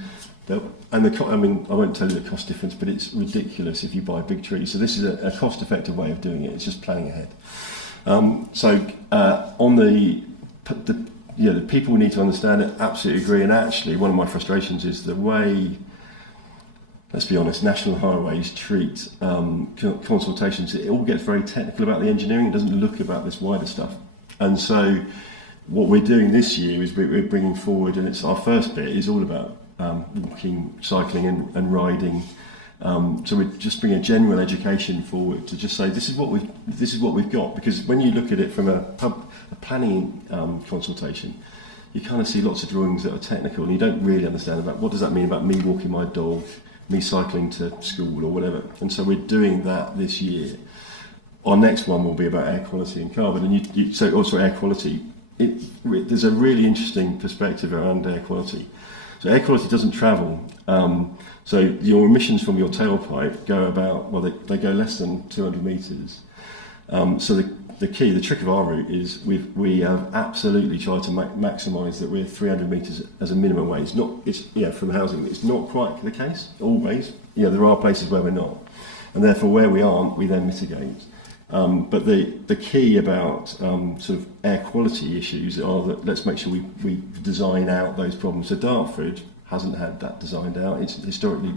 I won't tell you the cost difference, but it's ridiculous if you buy big trees. So this is a cost-effective way of doing it. It's just planning ahead. On the people need to understand it. Absolutely agree. And actually, one of my frustrations is the way, let's be honest, National Highways treat consultations. It all gets very technical about the engineering. It doesn't look about this wider stuff. And so what we're doing this year is we're bringing forward, and it's our first bit, is all about walking, cycling and riding. So we're just bringing a general education forward to just say this is what we've got. Because when you look at it from a planning consultation, you kind of see lots of drawings that are technical, and you don't really understand about what does that mean about me walking my dog, me cycling to school or whatever. And so we're doing that this year. Our next one will be about air quality and carbon. And so also air quality. There's a really interesting perspective around air quality. So air quality doesn't travel. So your emissions from your tailpipe go they go less than 200 metres. So the trick of our route is we have absolutely tried to maximise that we're 300 metres as a minimum way. From housing, it's not quite the case always. There are places where we're not, and therefore where we aren't, we then mitigate. But the key about sort of air quality issues are that let's make sure we design out those problems. So Dartford hasn't had that designed out. It's historically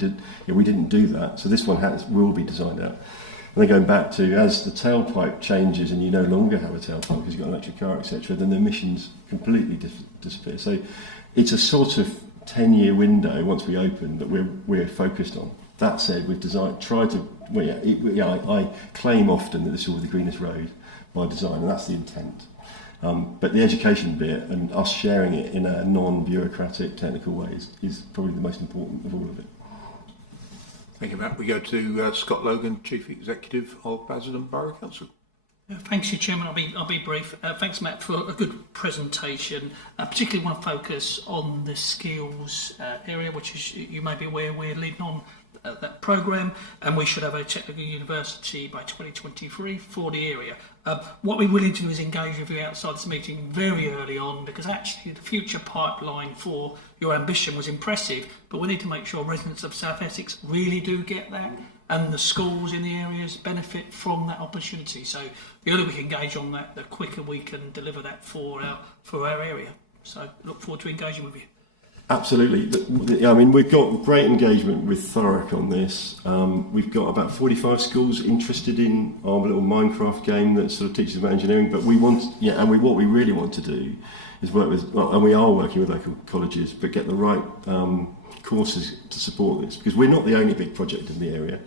we didn't do that. So this one will be designed out. And then going back to, as the tailpipe changes and you no longer have a tailpipe because you've got an electric car, etc., then the emissions completely disappear. So it's a sort of 10-year window once we open that we're focused on. That said, we've I claim often that this will be the greenest road by design, and that's the intent. But the education bit and us sharing it in a non-bureaucratic, technical way is probably the most important of all of it. Thank you, Matt. We go to Scott Logan, Chief Executive of Basildon Borough Council. Thanks, Chairman. I'll be brief. Thanks, Matt, for a good presentation. Particularly want to focus on the skills area, which is, you may be aware, we're leading on that programme, and we should have a technical university by 2023 for the area. What we really do is engage with you outside this meeting very early on, because actually the future pipeline for your ambition was impressive, but we need to make sure residents of South Essex really do get that, and the schools in the areas benefit from that opportunity. So the earlier we can engage on that, the quicker we can deliver that for our area. So look forward to engaging with you. Absolutely. I mean, we've got great engagement with Thurrock on this. We've got about 45 schools interested in our little Minecraft game that sort of teaches about engineering. But what we really want to do is work with, and we are working with local colleges, but get the right courses to support this, because we're not the only big project in the area.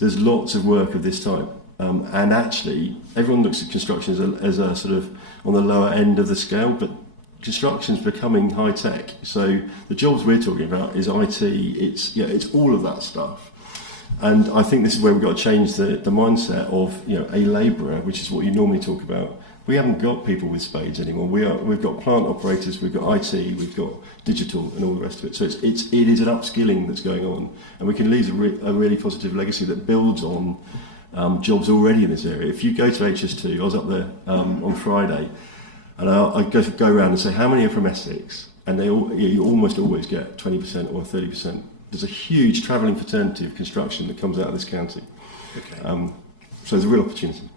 There's lots of work of this type. And actually, everyone looks at construction as a sort of on the lower end of the scale, but construction's becoming high tech. So the jobs we're talking about is IT. It's all of that stuff. And I think this is where we've got to change the mindset of a labourer, which is what you normally talk about. We haven't got people with spades anymore. We've got plant operators, we've got IT, we've got digital, and all the rest of it. So it is an upskilling that's going on, and we can leave a really positive legacy that builds on jobs already in this area. If you go to HS2, I was up there on Friday. And I go around and say, how many are from Essex? And you almost always get 20% or 30%. There's a huge travelling fraternity of construction that comes out of this county. Okay. So there's a real opportunity.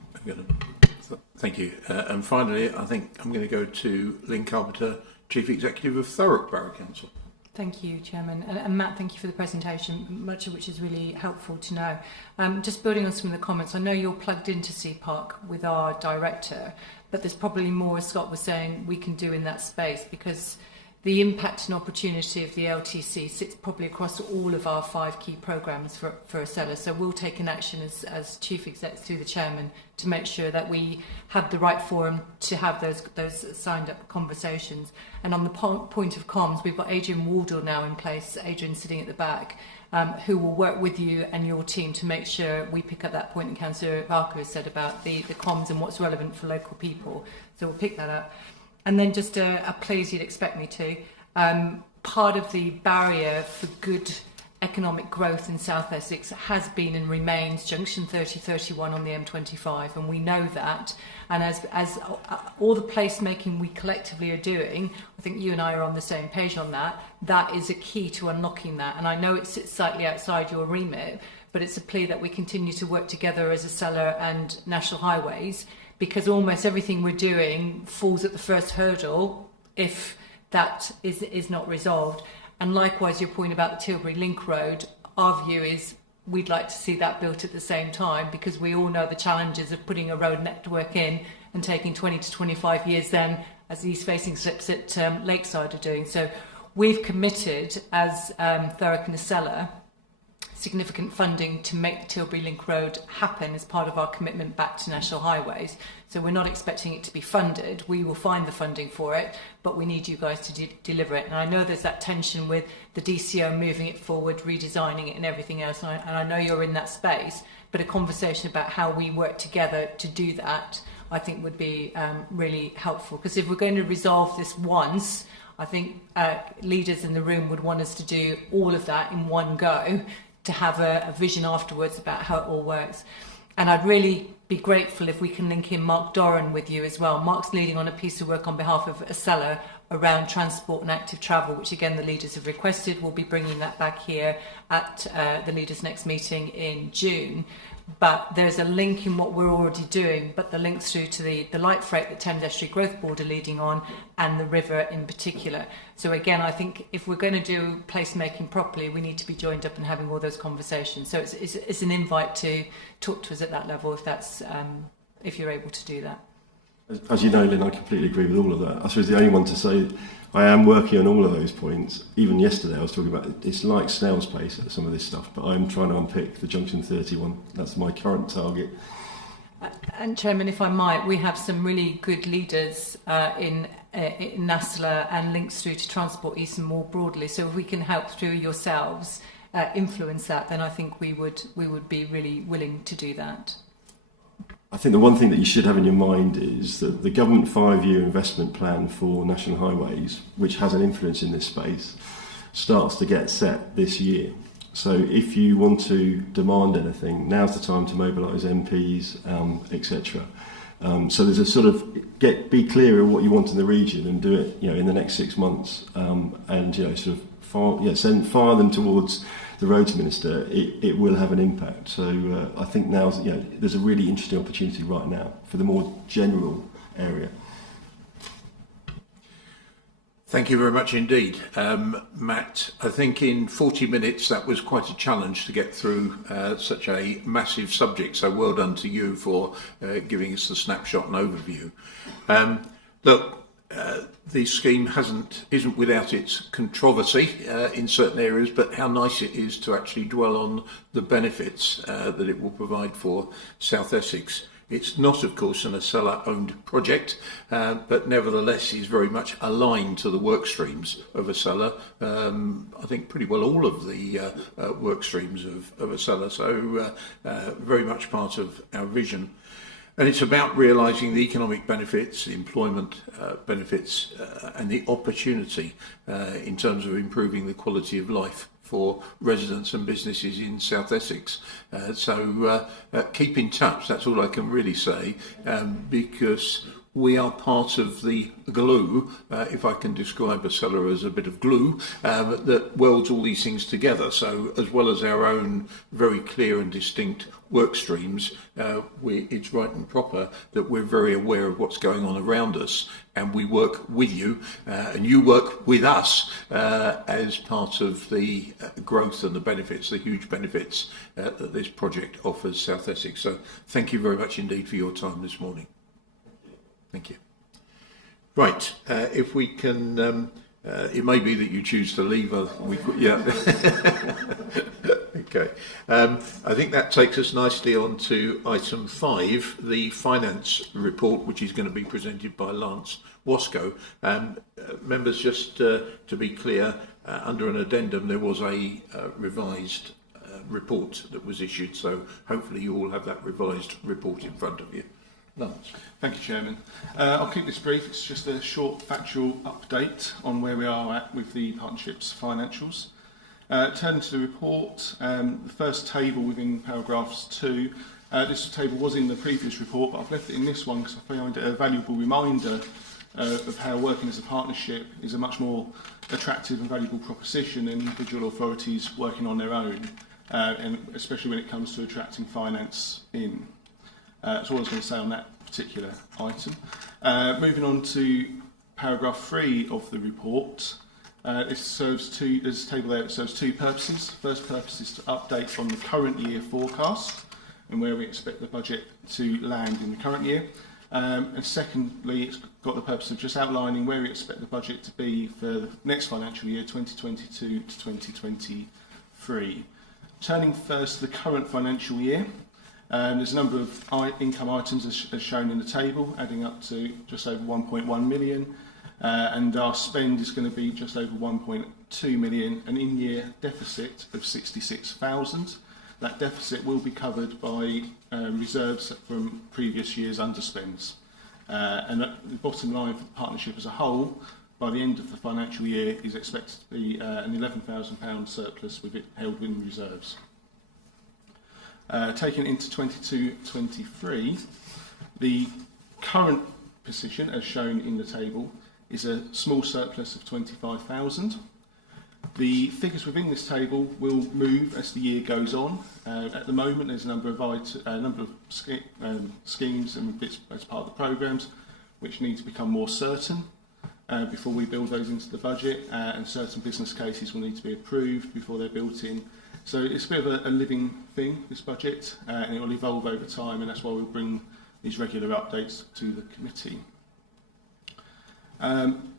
Thank you. And finally, I think I'm going to go to Lynn Carpenter, Chief Executive of Thurrock Borough Council. Thank you, Chairman. And Matt, thank you for the presentation, much of which is really helpful to know. Just building on some of the comments, I know you're plugged into SEEPark with our director, but there's probably more, as Scott was saying, we can do in that space, because the impact and opportunity of the LTC sits probably across all of our 5 key programmes for ASELA. So we'll take an action as Chief Exec through the Chairman to make sure that we have the right forum to have those signed up conversations. And on the point of comms, we've got Adrian Wardle now in place, Adrian sitting at the back, who will work with you and your team to make sure we pick up that point that Councillor Barker has said about the comms and what's relevant for local people. So we'll pick that up. And then just a please you'd expect me to. Part of the barrier for good economic growth in South Essex has been and remains junction 3031 on the M25, and we know that. And as all the placemaking we collectively are doing, I think you and I are on the same page on that. That is a key to unlocking that. And I know it sits slightly outside your remit, but it's a plea that we continue to work together as ASELA and National Highways, because almost everything we're doing falls at the first hurdle if that is not resolved. And likewise, your point about the Tilbury Link Road, our view is we'd like to see that built at the same time, because we all know the challenges of putting a road network in and taking 20 to 25 years then, as the east-facing slips at Lakeside are doing. So we've committed as Thurrock and ASELA significant funding to make the Tilbury Link Road happen as part of our commitment back to National Highways. So we're not expecting it to be funded. We will find the funding for it, but we need you guys to deliver it. And I know there's that tension with the DCO moving it forward, redesigning it and everything else, and I know you're in that space, but a conversation about how we work together to do that, I think would be really helpful. Because if we're going to resolve this once, I think leaders in the room would want us to do all of that in one go, to have a vision afterwards about how it all works. And I'd really be grateful if we can link in Mark Doran with you as well. Mark's leading on a piece of work on behalf of ASELA around transport and active travel, which again the leaders have requested. We'll be bringing that back here at the leaders' next meeting in June. But there's a link in what we're already doing, but the links through to the light freight that Thames Estuary Growth Board are leading on, and the river in particular. So again, I think if we're going to do placemaking properly, we need to be joined up and having all those conversations. So it's an invite to talk to us at that level if that's if you're able to do that. As you know, Lynn, I completely agree with all of that. I suppose the only one to say I am working on all of those points. Even yesterday I was talking about it's like snail's pace at some of this stuff, but I'm trying to unpick the Junction 31. That's my current target. And Chairman, if I might, we have some really good leaders in ASELA and links through to Transport East and more broadly. So if we can help through yourselves influence that, then I think we would be really willing to do that. I think the one thing that you should have in your mind is that the government 5-year investment plan for national highways, which has an influence in this space, starts to get set this year. So if you want to demand anything, now's the time to mobilise MPs, etc. So there's a sort of be clear on what you want in the region and do it, in the next 6 months, and sort of fire them towards the roads minister. It will have an impact. So I think now there's a really interesting opportunity right now for the more general area. Thank you very much indeed, Matt. I think in 40 minutes that was quite a challenge to get through such a massive subject. So well done to you for giving us the snapshot and overview. Look. The scheme isn't without its controversy in certain areas, but how nice it is to actually dwell on the benefits that it will provide for South Essex. It's not, of course, an ASELA-owned project, but nevertheless is very much aligned to the work streams of ASELA. I think pretty well all of the work streams of ASELA, so very much part of our vision. And it's about realising the economic benefits, the employment benefits, and the opportunity in terms of improving the quality of life for residents and businesses in South Essex. So keep in touch, that's all I can really say, because we are part of the glue, if I can describe ASELA as a bit of glue, that welds all these things together. So as well as our own very clear and distinct work streams, it's right and proper that we're very aware of what's going on around us, and we work with you, and you work with us as part of the growth and the benefits, the huge benefits that this project offers South Essex. So thank you very much indeed for your time this morning. Thank you. Right, if we can, it may be that you choose to leave. Okay. I think that takes us nicely on to item 5, the finance report, which is going to be presented by Lance Wasco. Members, just to be clear, under an addendum, there was a revised report that was issued, so hopefully you all have that revised report in front of you. Lance. Thank you, Chairman. I'll keep this brief. It's just a short factual update on where we are at with the partnership's financials. Turning to the report, the first table within paragraphs 2. This table was in the previous report, but I've left it in this one because I find it a valuable reminder of how working as a partnership is a much more attractive and valuable proposition than individual authorities working on their own, and especially when it comes to attracting finance in. That's all I was going to say on that particular item. Moving on to paragraph 3 of the report. There's a table there that serves 2 purposes. The first purpose is to update on the current year forecast and where we expect the budget to land in the current year. And secondly, it's got the purpose of just outlining where we expect the budget to be for the next financial year, 2022 to 2023. Turning first to the current financial year, there's a number of income items as shown in the table, adding up to just over 1.1 million, and our spend is going to be just over 1.2 million, an in-year deficit of 66,000. That deficit will be covered by reserves from previous year's underspends. And the bottom line for the partnership as a whole, by the end of the financial year, is expected to be an £11,000 surplus with it held within reserves. Taken into 22-23, the current position, as shown in the table, is a small surplus of 25,000. The figures within this table will move as the year goes on. At the moment, there's a number of schemes and bits as part of the programmes which need to become more certain before we build those into the budget, and certain business cases will need to be approved before they're built in. So it's a bit of a living thing, this budget, and it will evolve over time, and that's why we'll bring these regular updates to the committee. And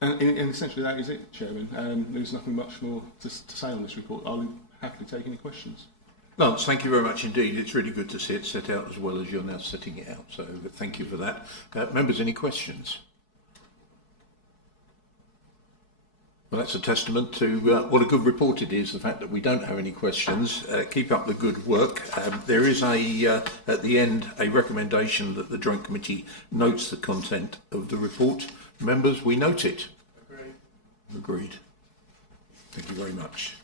essentially that is it, Chairman. There's nothing much more to say on this report. I'll happily take any questions. Lance, thank you very much indeed. It's really good to see it set out as well as you're now setting it out. So thank you for that. Members, any questions? Well, that's a testament to what a good report it is, the fact that we don't have any questions. Keep up the good work. There is at the end, a recommendation that the Joint Committee notes the content of the report. Members, we note it. Agreed. Thank you very much.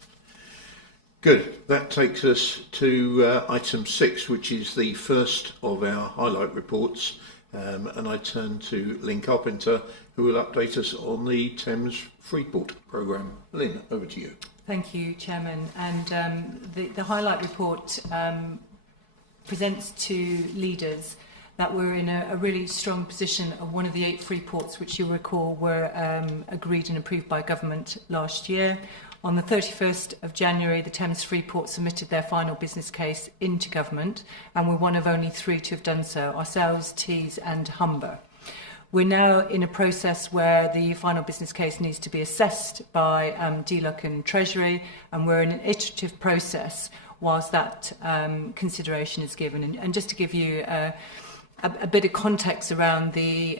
Good. That takes us to item 6, which is the first of our highlight reports. And I turn to Lynn Carpenter, who will update us on the Thames Freeport programme. Lynn, over to you. Thank you, Chairman. And the highlight report presents to leaders that we're in a really strong position of one of the 8 Freeports, which you'll recall were agreed and approved by government last year. On the 31st of January, the Thames Freeport submitted their final business case into government, and we're one of only 3 to have done so, ourselves, Tees and Humber. We're now in a process where the final business case needs to be assessed by DLUC and Treasury, and we're in an iterative process whilst that consideration is given. And just to give you a bit of context around the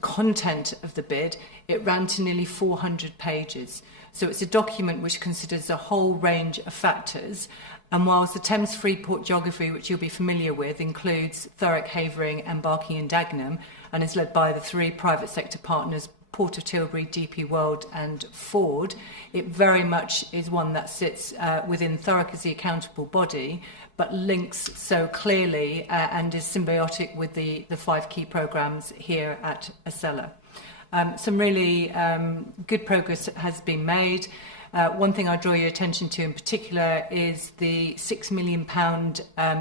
content of the bid, it ran to nearly 400 pages. So it's a document which considers a whole range of factors. And whilst the Thames Freeport geography, which you'll be familiar with, includes Thurrock, Havering, and Barking and Dagenham, and is led by the 3 private sector partners, Port of Tilbury, DP World and Ford, it very much is one that sits within Thurrock as the accountable body, but links so clearly and is symbiotic with the 5 key programmes here at ASELA. Some really good progress has been made. One thing I draw your attention to in particular is the £6 million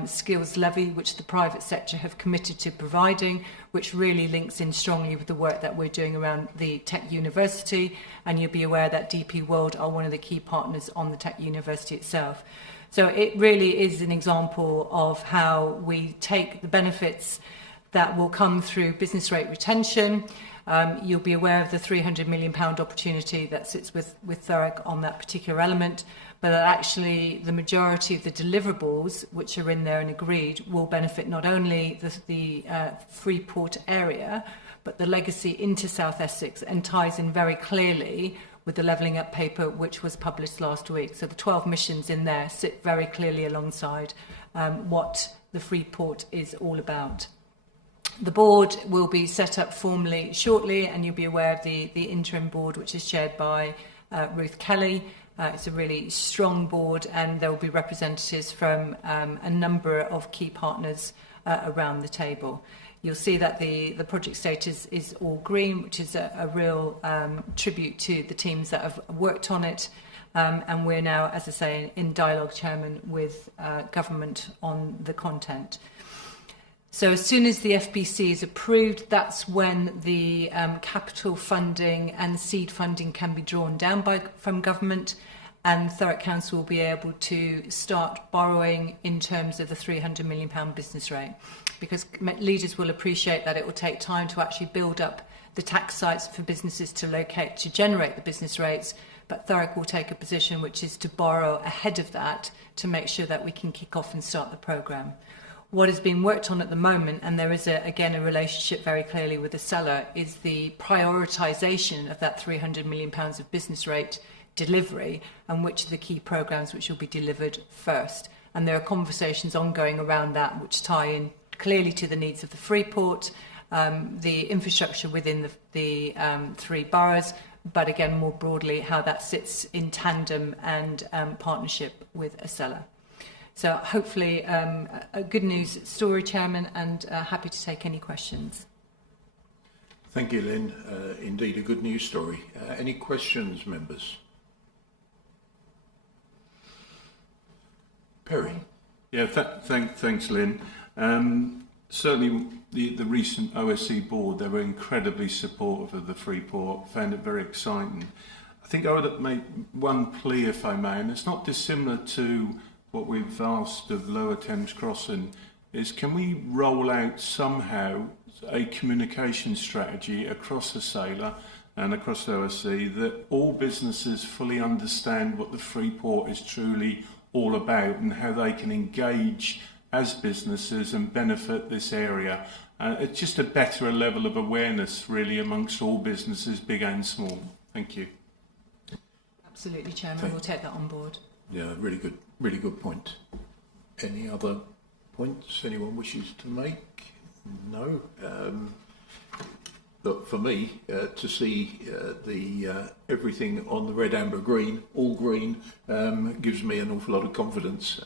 skills levy, which the private sector have committed to providing, which really links in strongly with the work that we're doing around the Tech University. And you'll be aware that DP World are one of the key partners on the Tech University itself. So it really is an example of how we take the benefits that will come through business rate retention. You'll be aware of the £300 million opportunity that sits with Thurrock on that particular element, but that actually the majority of the deliverables which are in there and agreed will benefit not only the Freeport area, but the legacy into South Essex, and ties in very clearly with the Levelling Up paper which was published last week. So the 12 missions in there sit very clearly alongside what the Freeport is all about. The board will be set up formally shortly, and you'll be aware of the interim board, which is chaired by Ruth Kelly. It's a really strong board, and there will be representatives from a number of key partners around the table. You'll see that the project status is all green, which is a real tribute to the teams that have worked on it. And we're now, as I say, in dialogue, Chairman, with government on the content. So as soon as the FBC is approved, that's when the capital funding and seed funding can be drawn down from government, and Thurrock Council will be able to start borrowing in terms of the £300 million business rate. Because leaders will appreciate that it will take time to actually build up the tax sites for businesses to locate, to generate the business rates, but Thurrock will take a position which is to borrow ahead of that to make sure that we can kick off and start the programme. What is being worked on at the moment, and there is again a relationship very clearly with ASELA, is the prioritisation of that £300 million of business rate delivery, and which are the key programmes which will be delivered first. And there are conversations ongoing around that which tie in clearly to the needs of the Freeport, the infrastructure within the 3 boroughs, but again more broadly how that sits in tandem and partnership with ASELA. So hopefully a good news story, Chairman, and happy to take any questions. Thank you, Lynn. Indeed, a good news story. Any questions, members? Perry. Yeah, thanks, Lynn. Certainly, the recent OSC board, they were incredibly supportive of the Freeport, found it very exciting. I think I would make one plea, if I may, and it's not dissimilar to what we've asked of Lower Thames Crossing, is can we roll out somehow a communication strategy across ASELA and across the OSC that all businesses fully understand what the Freeport is truly all about and how they can engage as businesses and benefit this area. It's just a better level of awareness really amongst all businesses, big and small. Thank you. Absolutely, Chairman. We'll take that on board. Yeah, really good point. Any other points anyone wishes to make? No. Look, for me, to see the everything on the red, amber, green, all green, gives me an awful lot of confidence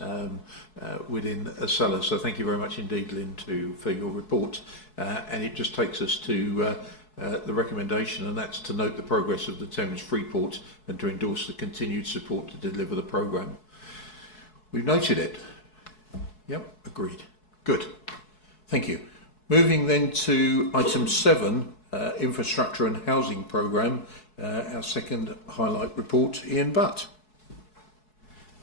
within ASELA. So thank you very much indeed, Lynn, for your report. And it just takes us to the recommendation, and that's to note the progress of the Thames Freeport and to endorse the continued support to deliver the programme. We've noted it. Yep, agreed. Good. Thank you. Moving then to item 7, Infrastructure and Housing Programme, our second highlight report, Ian Butt.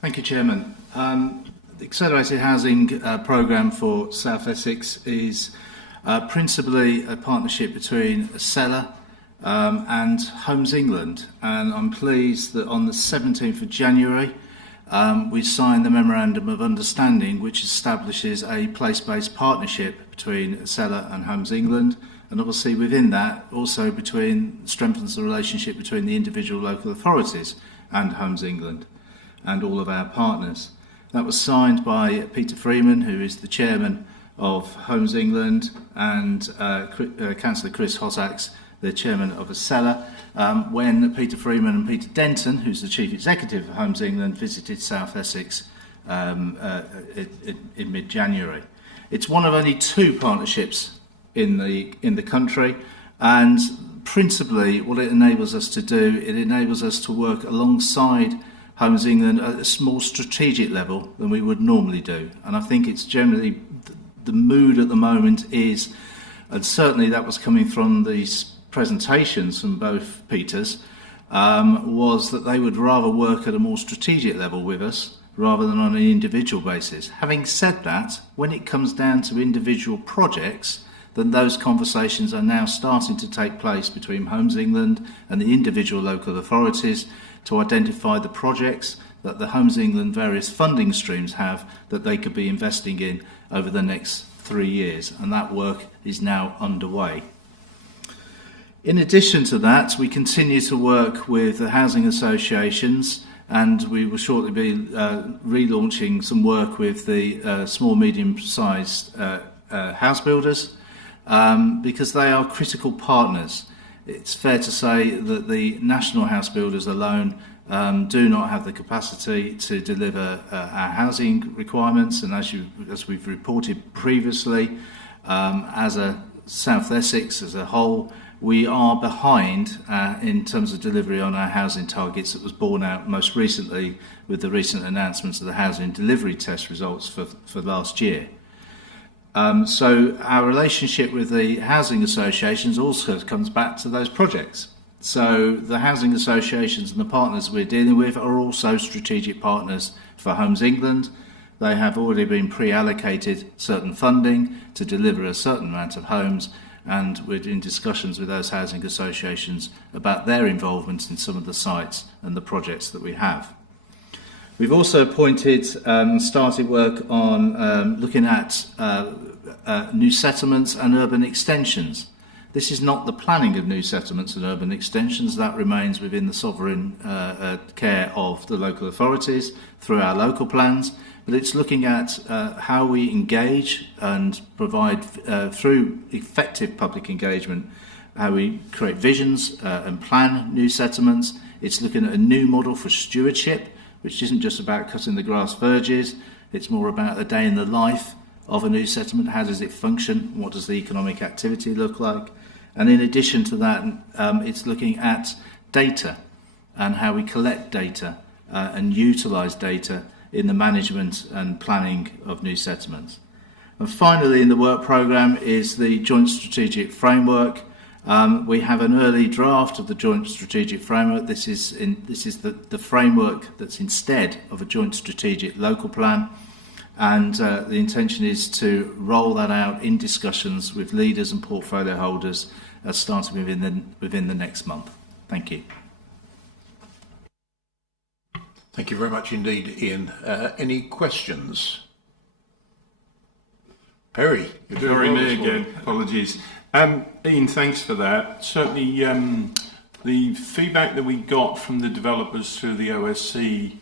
Thank you, Chairman. The Accelerated Housing Programme for South Essex is principally a partnership between ASELA and Homes England, and I'm pleased that on the 17th of January we signed the Memorandum of Understanding, which establishes a place-based partnership between ASELA and Homes England, and obviously within that also strengthens the relationship between the individual local authorities and Homes England and all of our partners. That was signed by Peter Freeman, who is the chairman of Homes England, and Councillor Chris Hossax, the chairman of ASELA, when Peter Freeman and Peter Denton, who's the chief executive of Homes England, visited South Essex in mid-January. It's one of only 2 partnerships in the country, and principally what it enables us to do, it enables us to work alongside Homes England at a more strategic level than we would normally do. And I think it's generally the mood at the moment is, and certainly that was coming from these presentations from both Peters, was that they would rather work at a more strategic level with us rather than on an individual basis. Having said that, when it comes down to individual projects, then those conversations are now starting to take place between Homes England and the individual local authorities to identify the projects that the Homes England various funding streams have that they could be investing in over the next 3 years, and that work is now underway. In addition to that, we continue to work with the housing associations, and we will shortly be relaunching some work with the small, medium-sized house builders, because they are critical partners. It's fair to say that the national house builders alone do not have the capacity to deliver our housing requirements, and as we've reported previously, as a South Essex as a whole, we are behind in terms of delivery on our housing targets. That was borne out most recently with the recent announcements of the housing delivery test results for last year. So our relationship with the housing associations also comes back to those projects. So the housing associations and the partners we're dealing with are also strategic partners for Homes England. They have already been pre-allocated certain funding to deliver a certain amount of homes, and we're in discussions with those housing associations about their involvement in some of the sites and the projects that we have. We've also appointed and started work on looking at new settlements and urban extensions. This is not the planning of new settlements and urban extensions. That remains within the sovereign care of the local authorities through our local plans, but it's looking at how we engage and provide through effective public engagement, how we create visions and plan new settlements. It's looking at a new model for stewardship, which isn't just about cutting the grass verges, it's more about a day in the life of a new settlement. How does it function? What does the economic activity look like? And in addition to that, it's looking at data and how we collect data and utilise data in the management and planning of new settlements. And finally, in the work programme is the Joint Strategic Framework. We have an early draft of the Joint Strategic Framework. This is the framework that's instead of a Joint Strategic Local Plan. And the intention is to roll that out in discussions with leaders and portfolio holders starting within the next month. Thank you. Thank you very much indeed, Ian. Any questions? Perry, you're doing Sorry, well me this morning. again. Apologies. Ian, thanks for that. Certainly, the feedback that we got from the developers through the OSC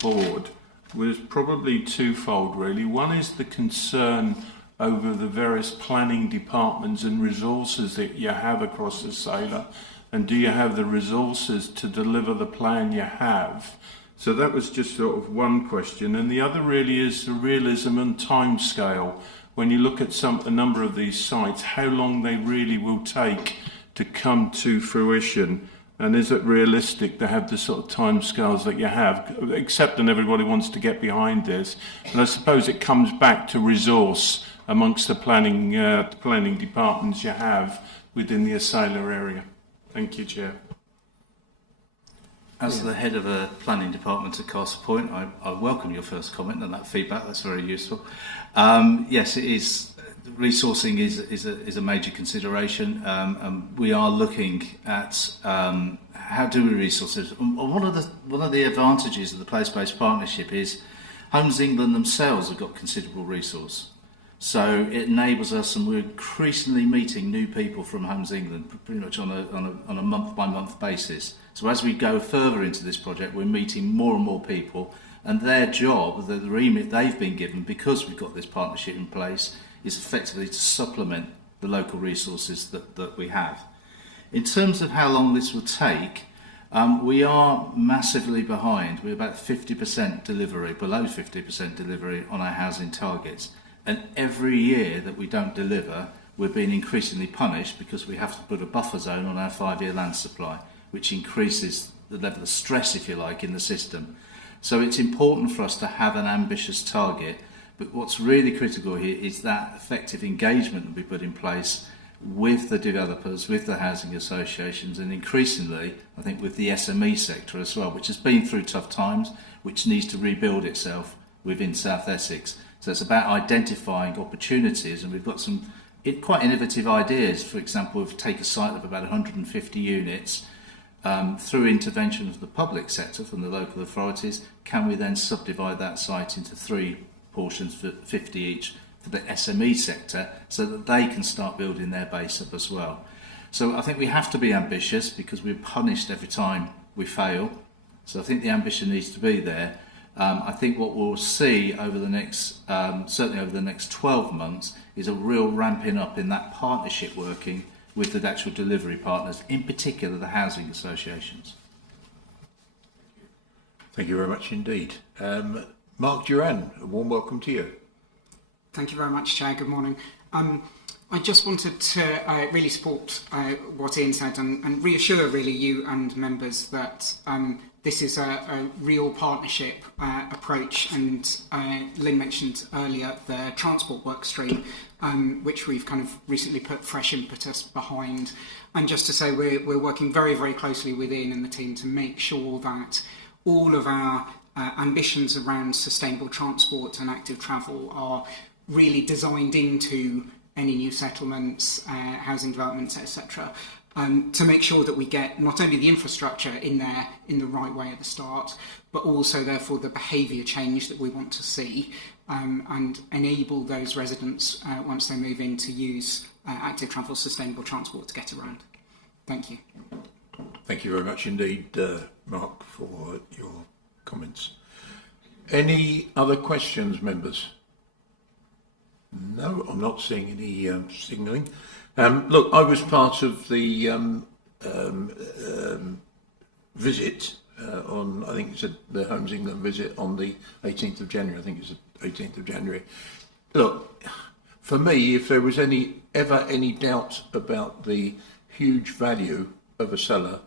board was probably twofold, really. One is the concern over the various planning departments and resources that you have across ASELA, and do you have the resources to deliver the plan you have? So that was just sort of one question. And the other really is the realism and time scale. When you look at a number of these sites, how long they really will take to come to fruition, and is it realistic to have the sort of timescales that you have, accepting everybody wants to get behind this? And I suppose it comes back to resource amongst the planning departments you have within the ASELA area. Thank you, Chair. As the head of a planning department at Castle Point, I welcome your first comment and that feedback. That's very useful. Yes, it is. Resourcing is a major consideration. We are looking at how do we resource it. One of the advantages of the place-based partnership is Homes England themselves have got considerable resource. So it enables us, and we're increasingly meeting new people from Homes England pretty much on a month-by-month basis. So as we go further into this project, we're meeting more and more people, and their job, the remit they've been given, because we've got this partnership in place, is effectively to supplement the local resources that we have. In terms of how long this will take, we are massively behind. We're about 50% delivery, below 50% delivery on our housing targets. And every year that we don't deliver, we're being increasingly punished because we have to put a buffer zone on our 5-year land supply, which increases the level of stress, if you like, in the system. So it's important for us to have an ambitious target, but what's really critical here is that effective engagement that we put in place with the developers, with the housing associations, and increasingly, I think, with the SME sector as well, which has been through tough times, which needs to rebuild itself within South Essex. So it's about identifying opportunities, and we've got some quite innovative ideas. For example, we've taken a site of about 150 units through intervention of the public sector from the local authorities. Can we then subdivide that site into 3 portions for 50 each for the SME sector so that they can start building their base up as well? So I think we have to be ambitious because we're punished every time we fail. So I think the ambition needs to be there. I think what we'll see over the next, certainly over the next 12 months, is a real ramping up in that partnership working with the actual delivery partners, in particular the housing associations. Thank you very much indeed. Mark Duran, a warm welcome to you. Thank you very much, Chair. Good morning. I just wanted to really support what Ian said and reassure really you and members that this is a real partnership approach, and Lynn mentioned earlier the transport work stream, which we've kind of recently put fresh impetus behind. And just to say we're working very, very closely with Ian and the team to make sure that all of our ambitions around sustainable transport and active travel are really designed into any new settlements, housing developments, etc. To make sure that we get not only the infrastructure in there in the right way at the start, but also therefore the behaviour change that we want to see, and enable those residents once they move in to use active travel, sustainable transport to get around. Thank you. Thank you very much indeed, Mark, for your comments. Any other questions, members? No, I'm not seeing any signalling. Look, I was part of the visit on, I think it's the Homes England visit on the 18th of January. I think it's the 18th of January. Look, for me, if there was ever any doubt about the huge value of ASELA,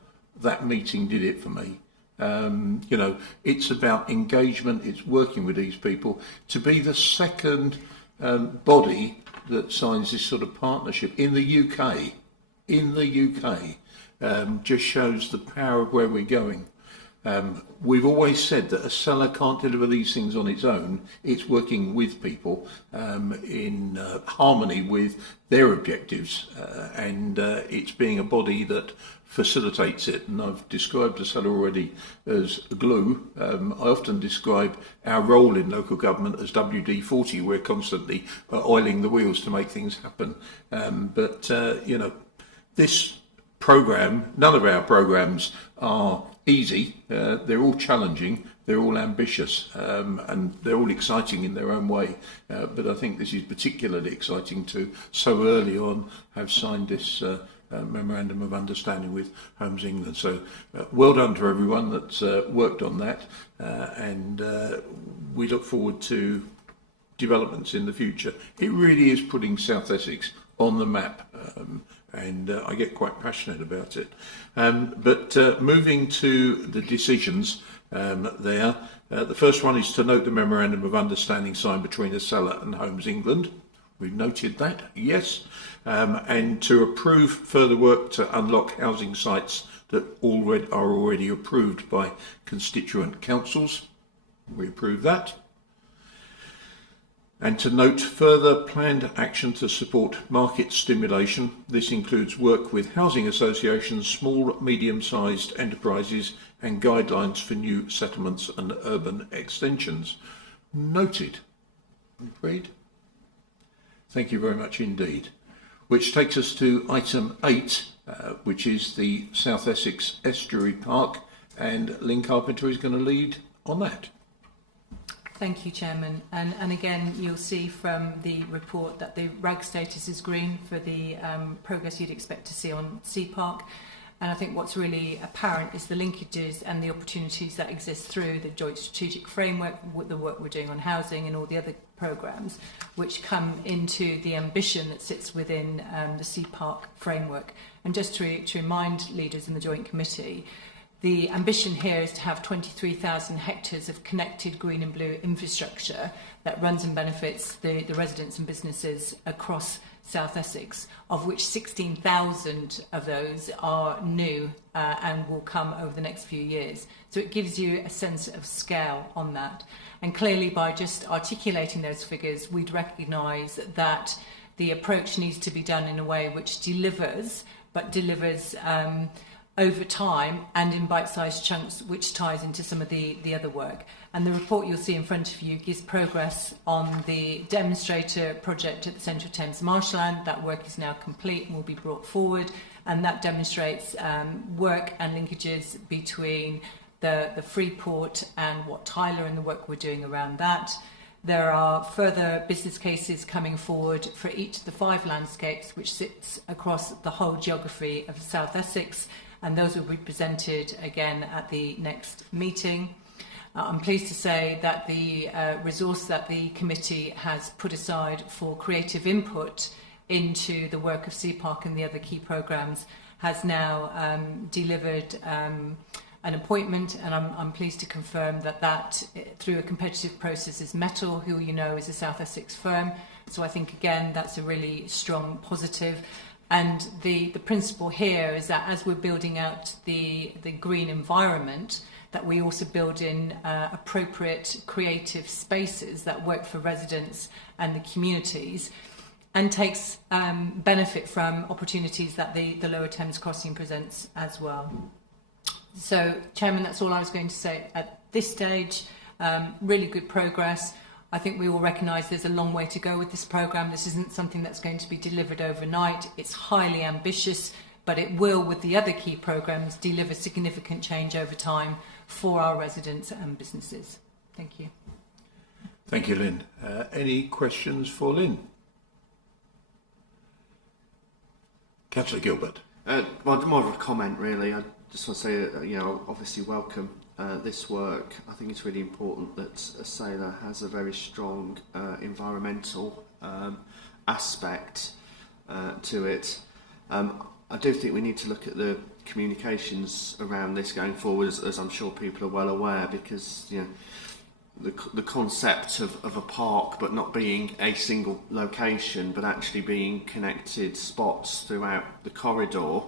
that meeting did it for me. You know, it's about engagement, it's working with these people. To be the second body that signs this sort of partnership in the UK, just shows the power of where we're going. We've always said that ASELA can't deliver these things on its own. It's working with people in harmony with their objectives, and it's being a body that facilitates it. And I've described ASELA already as glue. I often describe our role in local government as WD-40. We're constantly oiling the wheels to make things happen. But you know, this programme, none of our programmes are easy. They're all challenging, they're all ambitious, and they're all exciting in their own way. But I think this is particularly exciting to so early on have signed this memorandum of understanding with Homes England. So well done to everyone that's worked on that, and we look forward to developments in the future. It really is putting South Essex on the map, and I get quite passionate about it. But moving to the decisions there, the first one is to note the memorandum of understanding signed between ASELA and Homes England. We've noted that, yes, and to approve further work to unlock housing sites that are already approved by constituent councils. We approve that. And to note further planned action to support market stimulation. This includes work with housing associations, small, medium-sized enterprises, and guidelines for new settlements and urban extensions. Noted. Agreed? Thank you very much indeed. Which takes us to item 8, which is the South Essex Estuary Park, and Lynn Carpenter is going to lead on that. Thank you, Chairman. And again, you'll see from the report that the RAG status is green for the progress you'd expect to see on SEEPark. And I think what's really apparent is the linkages and the opportunities that exist through the joint strategic framework, the work we're doing on housing and all the other programmes, which come into the ambition that sits within the SEEPark framework. And just to remind leaders in the joint committee, the ambition here is to have 23,000 hectares of connected green and blue infrastructure that runs and benefits the residents and businesses across South Essex, of which 16,000 of those are new and will come over the next few years. So it gives you a sense of scale on that. And clearly, by just articulating those figures, we'd recognise that the approach needs to be done in a way which delivers, but delivers over time and in bite-sized chunks, which ties into some of the other work. And the report you'll see in front of you gives progress on the demonstrator project at the Central Thames Marshland. That work is now complete and will be brought forward, and that demonstrates work and linkages between the Freeport and Wat Tyler and the work we're doing around that. There are further business cases coming forward for each of the 5 landscapes, which sits across the whole geography of South Essex, and those will be presented again at the next meeting. I'm pleased to say that the resource that the committee has put aside for creative input into the work of SEEPark and the other key programmes has now delivered an appointment, and I'm pleased to confirm that through a competitive process is Metal, who you know is a South Essex firm. So I think again that's a really strong positive. And the principle here is that as we're building out the green environment, that we also build in appropriate creative spaces that work for residents and the communities, and takes benefit from opportunities that the Lower Thames Crossing presents as well. So, Chairman, that's all I was going to say at this stage. Really good progress. I think we all recognise there's a long way to go with this programme. This isn't something that's going to be delivered overnight. It's highly ambitious, but it will, with the other key programmes, deliver significant change over time for our residents and businesses. Thank you. Thank you, Lynn. Any questions for Lynn? Councillor Gilbert. Well, more of a comment, really. I just want to say that, you know, obviously welcome this work, I think it's really important that ASELA has a very strong environmental aspect to it. I do think we need to look at the communications around this going forward, as I'm sure people are well aware, because the concept of a park but not being a single location but actually being connected spots throughout the corridor,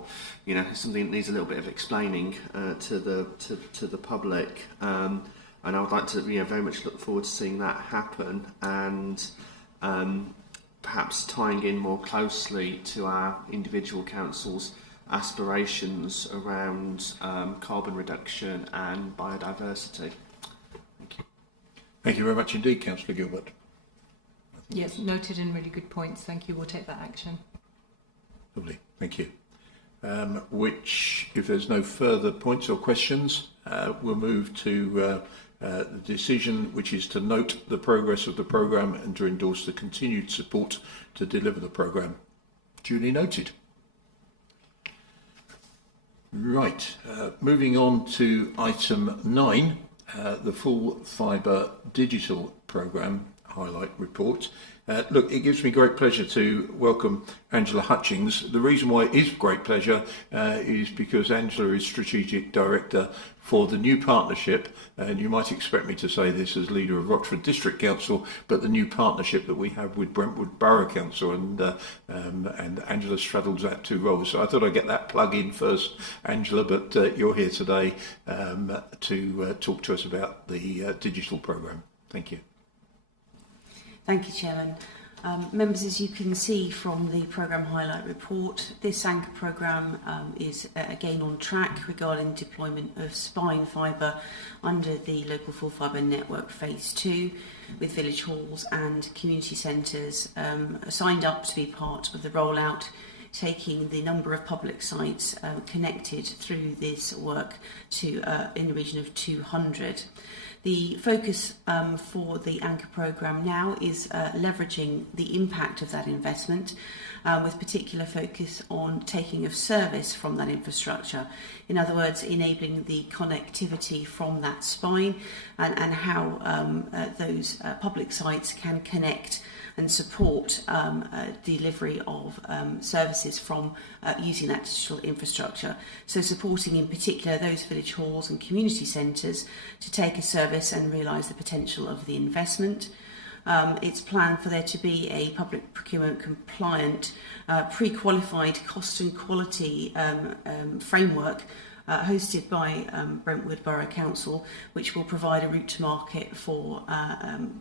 something that needs a little bit of explaining to the public, and I would like to very much look forward to seeing that happen, and perhaps tying in more closely to our individual councils' aspirations around carbon reduction and biodiversity. Thank you. Thank you very much indeed, Councillor Gilbert. Yes, noted and really good points. Thank you. We'll take that action. Lovely, thank you. Which, if there's no further points or questions, we'll move to the decision, which is to note the progress of the programme and to endorse the continued support to deliver the programme. Duly noted. Right, moving on to item 9, the full Fibre digital programme highlight report. Look, it gives me great pleasure to welcome Angela Hutchings. The reason why it is great pleasure is because Angela is Strategic Director for the new partnership, and you might expect me to say this as leader of Rochford District Council, but the new partnership that we have with Brentwood Borough Council, and Angela straddles that two roles. So I thought I'd get that plug in first, Angela, but you're here today to talk to us about the digital programme. Thank you. Thank you, Chairman. Members, as you can see from the programme highlight report, this anchor programme is again on track regarding deployment of spine fibre under the local full fibre network phase 2, with village halls and community centres signed up to be part of the rollout, taking the number of public sites connected through this work to in the region of 200. The focus for the anchor programme now is leveraging the impact of that investment, with particular focus on taking of service from that infrastructure. In other words, enabling the connectivity from that spine and how those public sites can connect and support delivery of services from using that digital infrastructure. So supporting in particular those village halls and community centres to take a service and realise the potential of the investment. It's planned for there to be a public procurement compliant, pre-qualified cost and quality framework hosted by Brentwood Borough Council, which will provide a route to market for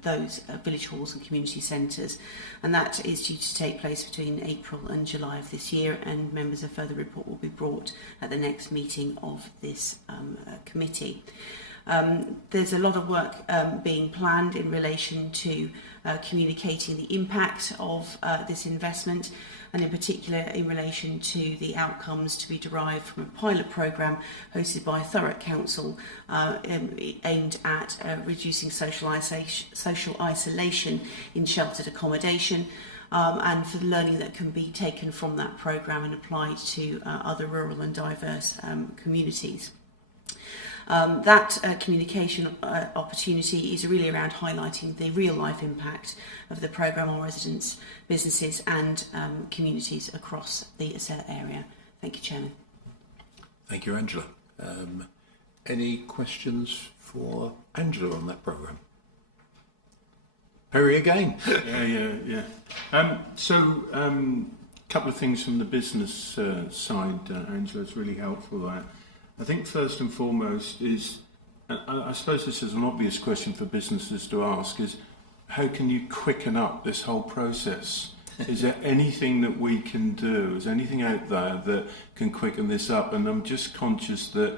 those village halls and community centres. And that is due to take place between April and July of this year, and members of further report will be brought at the next meeting of this committee. There's a lot of work being planned in relation to communicating the impact of this investment, and in particular in relation to the outcomes to be derived from a pilot programme hosted by Thurrock Council aimed at reducing social isolation in sheltered accommodation, and for the learning that can be taken from that programme and applied to other rural and diverse communities. That communication opportunity is really around highlighting the real life impact of the programme on residents, businesses and communities across the ASELA area. Thank you, Chairman. Thank you, Angela. Any questions for Angela on that programme? Harry again. Yeah. Couple of things from the business side, Angela, it's really helpful that. I think first and foremost is, I suppose this is an obvious question for businesses to ask, is how can you quicken up this whole process? Is there anything that we can do? Is there anything out there that can quicken this up? And I'm just conscious that,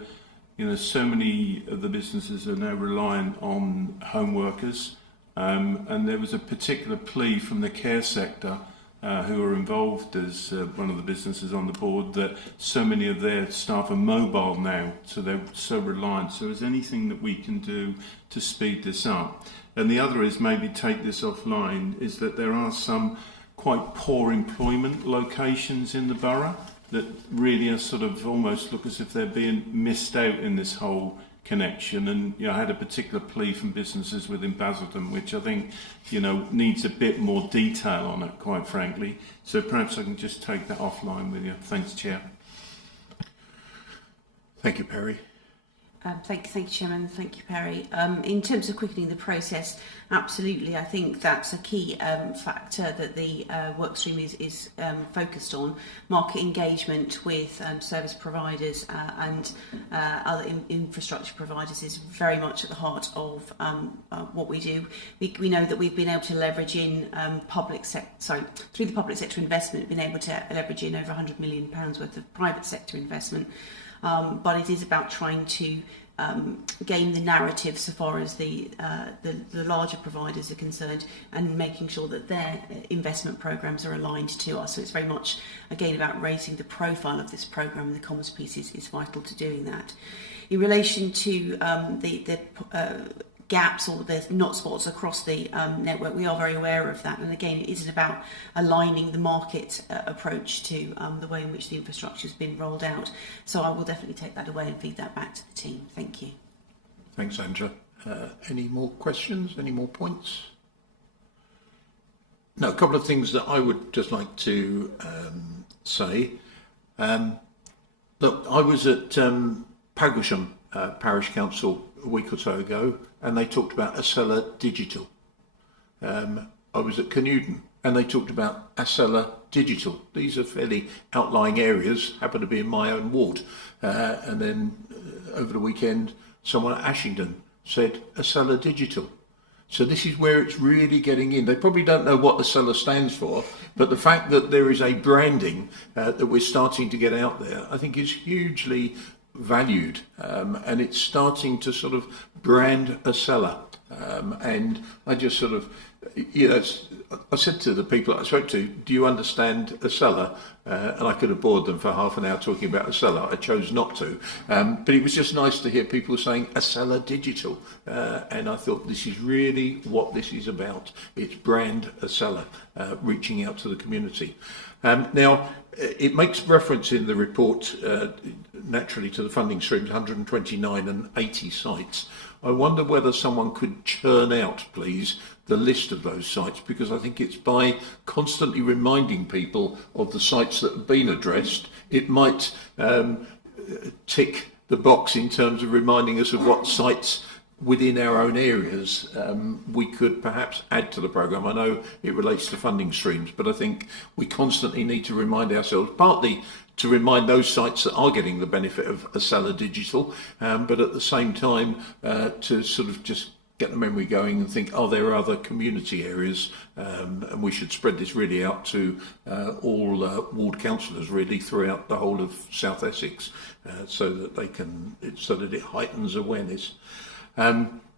so many of the businesses are now reliant on home workers. And there was a particular plea from the care sector who are involved as one of the businesses on the board, that so many of their staff are mobile now, so they're so reliant. So is there anything that we can do to speed this up? And the other is, maybe take this offline, is that there are some quite poor employment locations in the borough that really are sort of almost look as if they're being missed out in this whole connection, and I had a particular plea from businesses within Basildon, which I think needs a bit more detail on it, quite frankly. So perhaps I can just take that offline with you. Thanks, Chair. Thank you, Perry. Thank you, Chairman. Thank you, Perry. In terms of quickening the process, absolutely. I think that's a key factor that the workstream is focused on. Market engagement with service providers and other infrastructure providers is very much at the heart of what we do. We know that we've been able to leverage in through the public sector investment, been able to leverage in over £100 million worth of private sector investment. But it is about trying to gain the narrative so far as the larger providers are concerned, and making sure that their investment programmes are aligned to us. So it's very much, again, about raising the profile of this programme, and the comms piece is vital to doing that. In relation to the gaps or the not spots across the network, we are very aware of that, and again, it isn't about aligning the market approach to the way in which the infrastructure has been rolled out. So I will definitely take that away and feed that back to the team. Thank you. Thanks, Andrea. Any more questions? Any more points? No, a couple of things that I would just like to say. Look, I was at Paglesham Parish Council a week or so ago, and they talked about ASELA Digital. I was at Canewdon, and they talked about ASELA Digital. These are fairly outlying areas, happen to be in my own ward. And then over the weekend, someone at Ashington said ASELA Digital. So this is where it's really getting in. They probably don't know what ASELA stands for, but the fact that there is a branding that we're starting to get out there, I think is hugely valued, and it's starting to sort of brand ASELA. And I just sort of, I said to the people I spoke to, do you understand ASELA? And I could have bored them for half an hour talking about ASELA. I chose not to. But it was just nice to hear people saying ASELA Digital. And I thought this is really what this is about. It's brand ASELA, reaching out to the community. Now, it makes reference in the report, naturally, to the funding streams, 129 and 80 sites. I wonder whether someone could churn out, please, the list of those sites, because I think it's by constantly reminding people of the sites that have been addressed, it might tick the box in terms of reminding us of what sites within our own areas we could perhaps add to the programme. I know it relates to funding streams, but I think we constantly need to remind ourselves, partly to remind those sites that are getting the benefit of ASELA Digital, but at the same time to sort of just get the memory going and think, oh, there are other community areas, and we should spread this really out to all ward councillors really throughout the whole of South Essex, so that they can, so that it heightens awareness.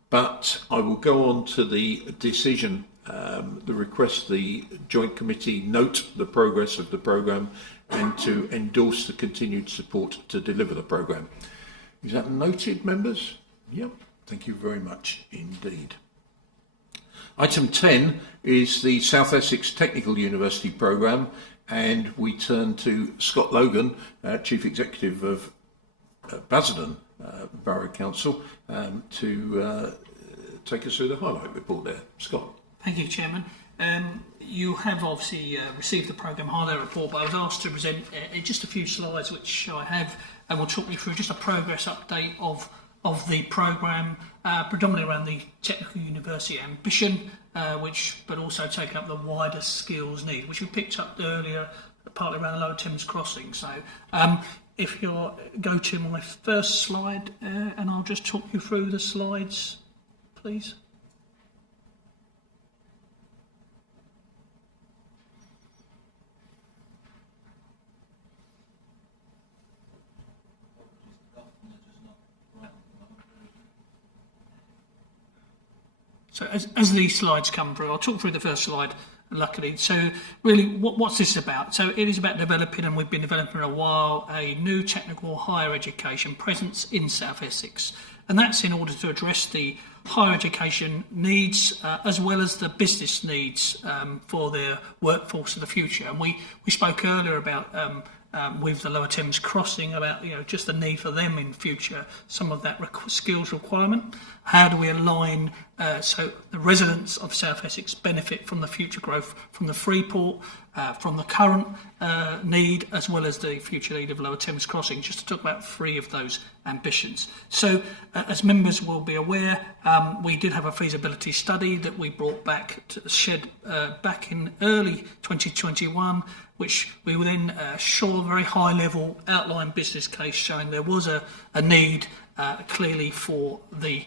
But I will go on to the decision, the request the Joint Committee note the progress of the programme and to endorse the continued support to deliver the programme. Is that noted, members? Yep. Thank you very much indeed. Item 10 is the South Essex Technical University programme, and we turn to Scott Logan, Chief Executive of Basildon Borough Council, to take us through the highlight report there. Scott. Thank you, Chairman. You have obviously received the programme highlight report, but I was asked to present just a few slides which I have, and will talk you through just a progress update of the programme, predominantly around the Technical University ambition, but also taking up the wider skills need, which we picked up earlier, partly around the Lower Thames crossing. So if you'll go to my first slide, and I'll just talk you through the slides, please. So as these slides come through, I'll talk through the first slide, luckily. So really, what's this about? So it is about developing, and we've been developing for a while, a new technical higher education presence in South Essex. And that's in order to address the higher education needs as well as the business needs for their workforce of the future. And we spoke earlier about with the Lower Thames crossing about just the need for them in future, some of that skills requirement. How do we align so the residents of South Essex benefit from the future growth from the Freeport, from the current need, as well as the future need of Lower Thames crossing, just to talk about 3 of those ambitions. So as members will be aware, we did have a feasibility study that we brought back to the shed back in early 2021, which we will then show a very high level outline business case showing there was a need clearly for the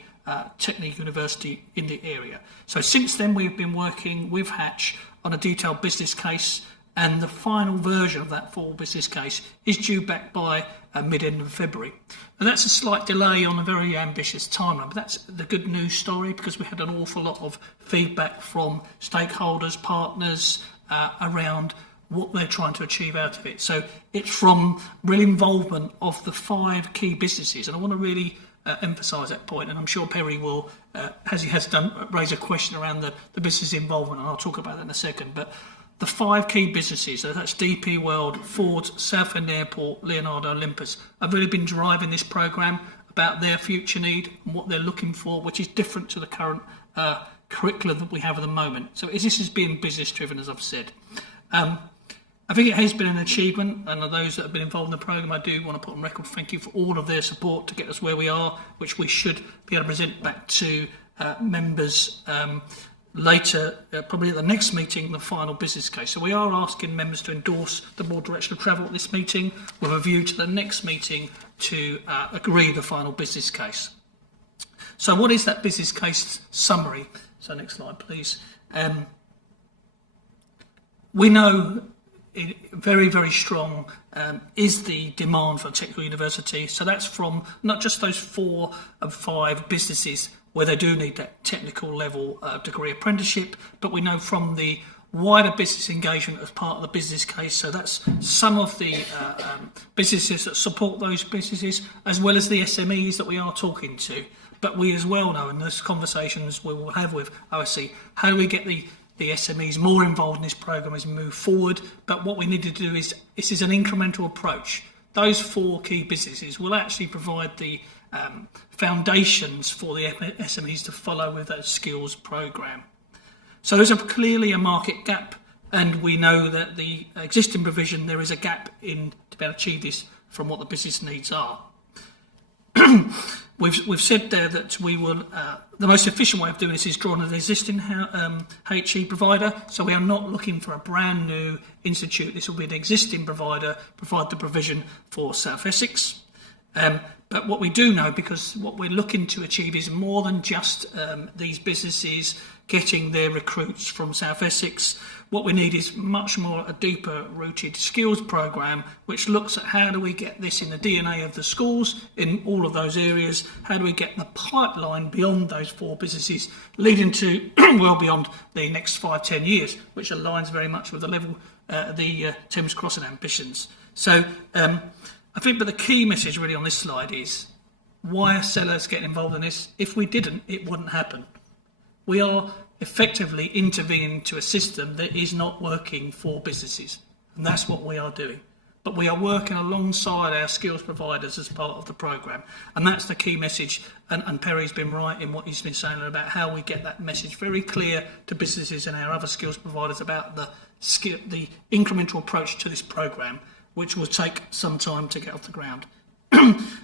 Technical University in the area. So since then we've been working with Hatch on a detailed business case, and the final version of that full business case is due back by mid-end of February. And that's a slight delay on a very ambitious timeline, but that's the good news story, because we had an awful lot of feedback from stakeholders, partners around what they're trying to achieve out of it. So it's from real involvement of the 5 key businesses, and I want to really emphasise that point, and I'm sure Perry will, as he has done, raise a question around the business involvement, and I'll talk about that in a second. But the 5 key businesses, so that's DP World, Ford, Southend Airport, Leonardo, Olympus, have really been driving this programme about their future need and what they're looking for, which is different to the current curriculum that we have at the moment. So this has been business driven, as I've said. I think it has been an achievement, and those that have been involved in the programme, I do want to put on record thank you for all of their support to get us where we are, which we should be able to present back to members later, probably at the next meeting, the final business case. So we are asking members to endorse the board direction of travel at this meeting with a view to the next meeting to agree the final business case. So what is that business case summary? So next slide, please. We know very, very strong is the demand for a technical university. So that's from not just those 4 of 5 businesses where they do need that technical level degree apprenticeship, but we know from the wider business engagement as part of the business case. So that's some of the businesses that support those businesses, as well as the SMEs that we are talking to. But we as well know, in those conversations we will have with OSC, how do we get the SMEs more involved in this programme as we move forward. But what we need to do is, this is an incremental approach. Those 4 key businesses will actually provide the foundations for the SMEs to follow with that skills programme. So there's clearly a market gap, and we know that the existing provision, there is a gap in to be able to achieve this from what the business needs are. We've said there that we will, the most efficient way of doing this is drawing an existing HE provider. So we are not looking for a brand new institute. This will be an existing provider, provide the provision for South Essex. But what we do know, because what we're looking to achieve is more than just these businesses getting their recruits from South Essex. What we need is much more a deeper rooted skills programme, which looks at how do we get this in the DNA of the schools in all of those areas, how do we get the pipeline beyond those 4 businesses, leading to well beyond the next 5-10 years, which aligns very much with the level, the Thames Crossing ambitions. So I think, but the key message really on this slide is why ASELA is getting involved in this. If we didn't, it wouldn't happen. We are effectively intervening to a system that is not working for businesses, and that's what we are doing. But we are working alongside our skills providers as part of the programme, and that's the key message. And Perry's been right in what he's been saying about how we get that message very clear to businesses and our other skills providers about the incremental approach to this programme, which will take some time to get off the ground.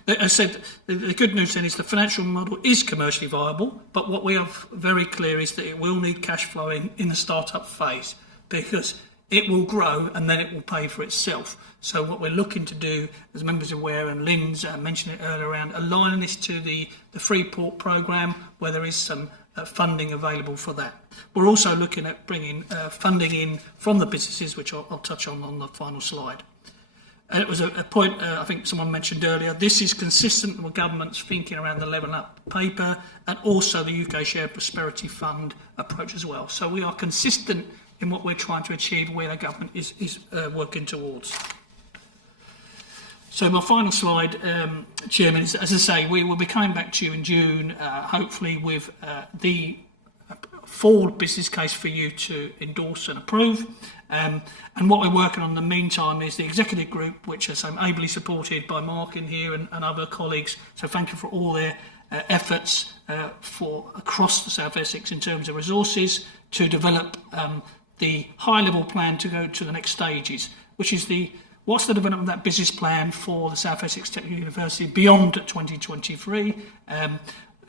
As I said, the good news then is the financial model is commercially viable, but what we are very clear is that it will need cash flow in the start-up phase, because it will grow and then it will pay for itself. So what we're looking to do, as members are aware, and Lynn's mentioned it earlier, around aligning this to the Freeport programme, where there is some funding available for that. We're also looking at bringing funding in from the businesses, which I'll touch on the final slide. And it was a point I think someone mentioned earlier. This is consistent with government's thinking around the Level Up paper and also the UK Shared Prosperity Fund approach as well. So we are consistent in what we're trying to achieve, where the government is working towards. So my final slide, Chairman, is, as I say, we will be coming back to you in June, hopefully with the full business case for you to endorse and approve. And what we're working on in the meantime is the executive group, which is ably supported by Mark in here and other colleagues. So thank you for all their efforts for across the South Essex in terms of resources to develop the high-level plan to go to the next stages, which is what's the development of that business plan for the South Essex Technical University beyond 2023.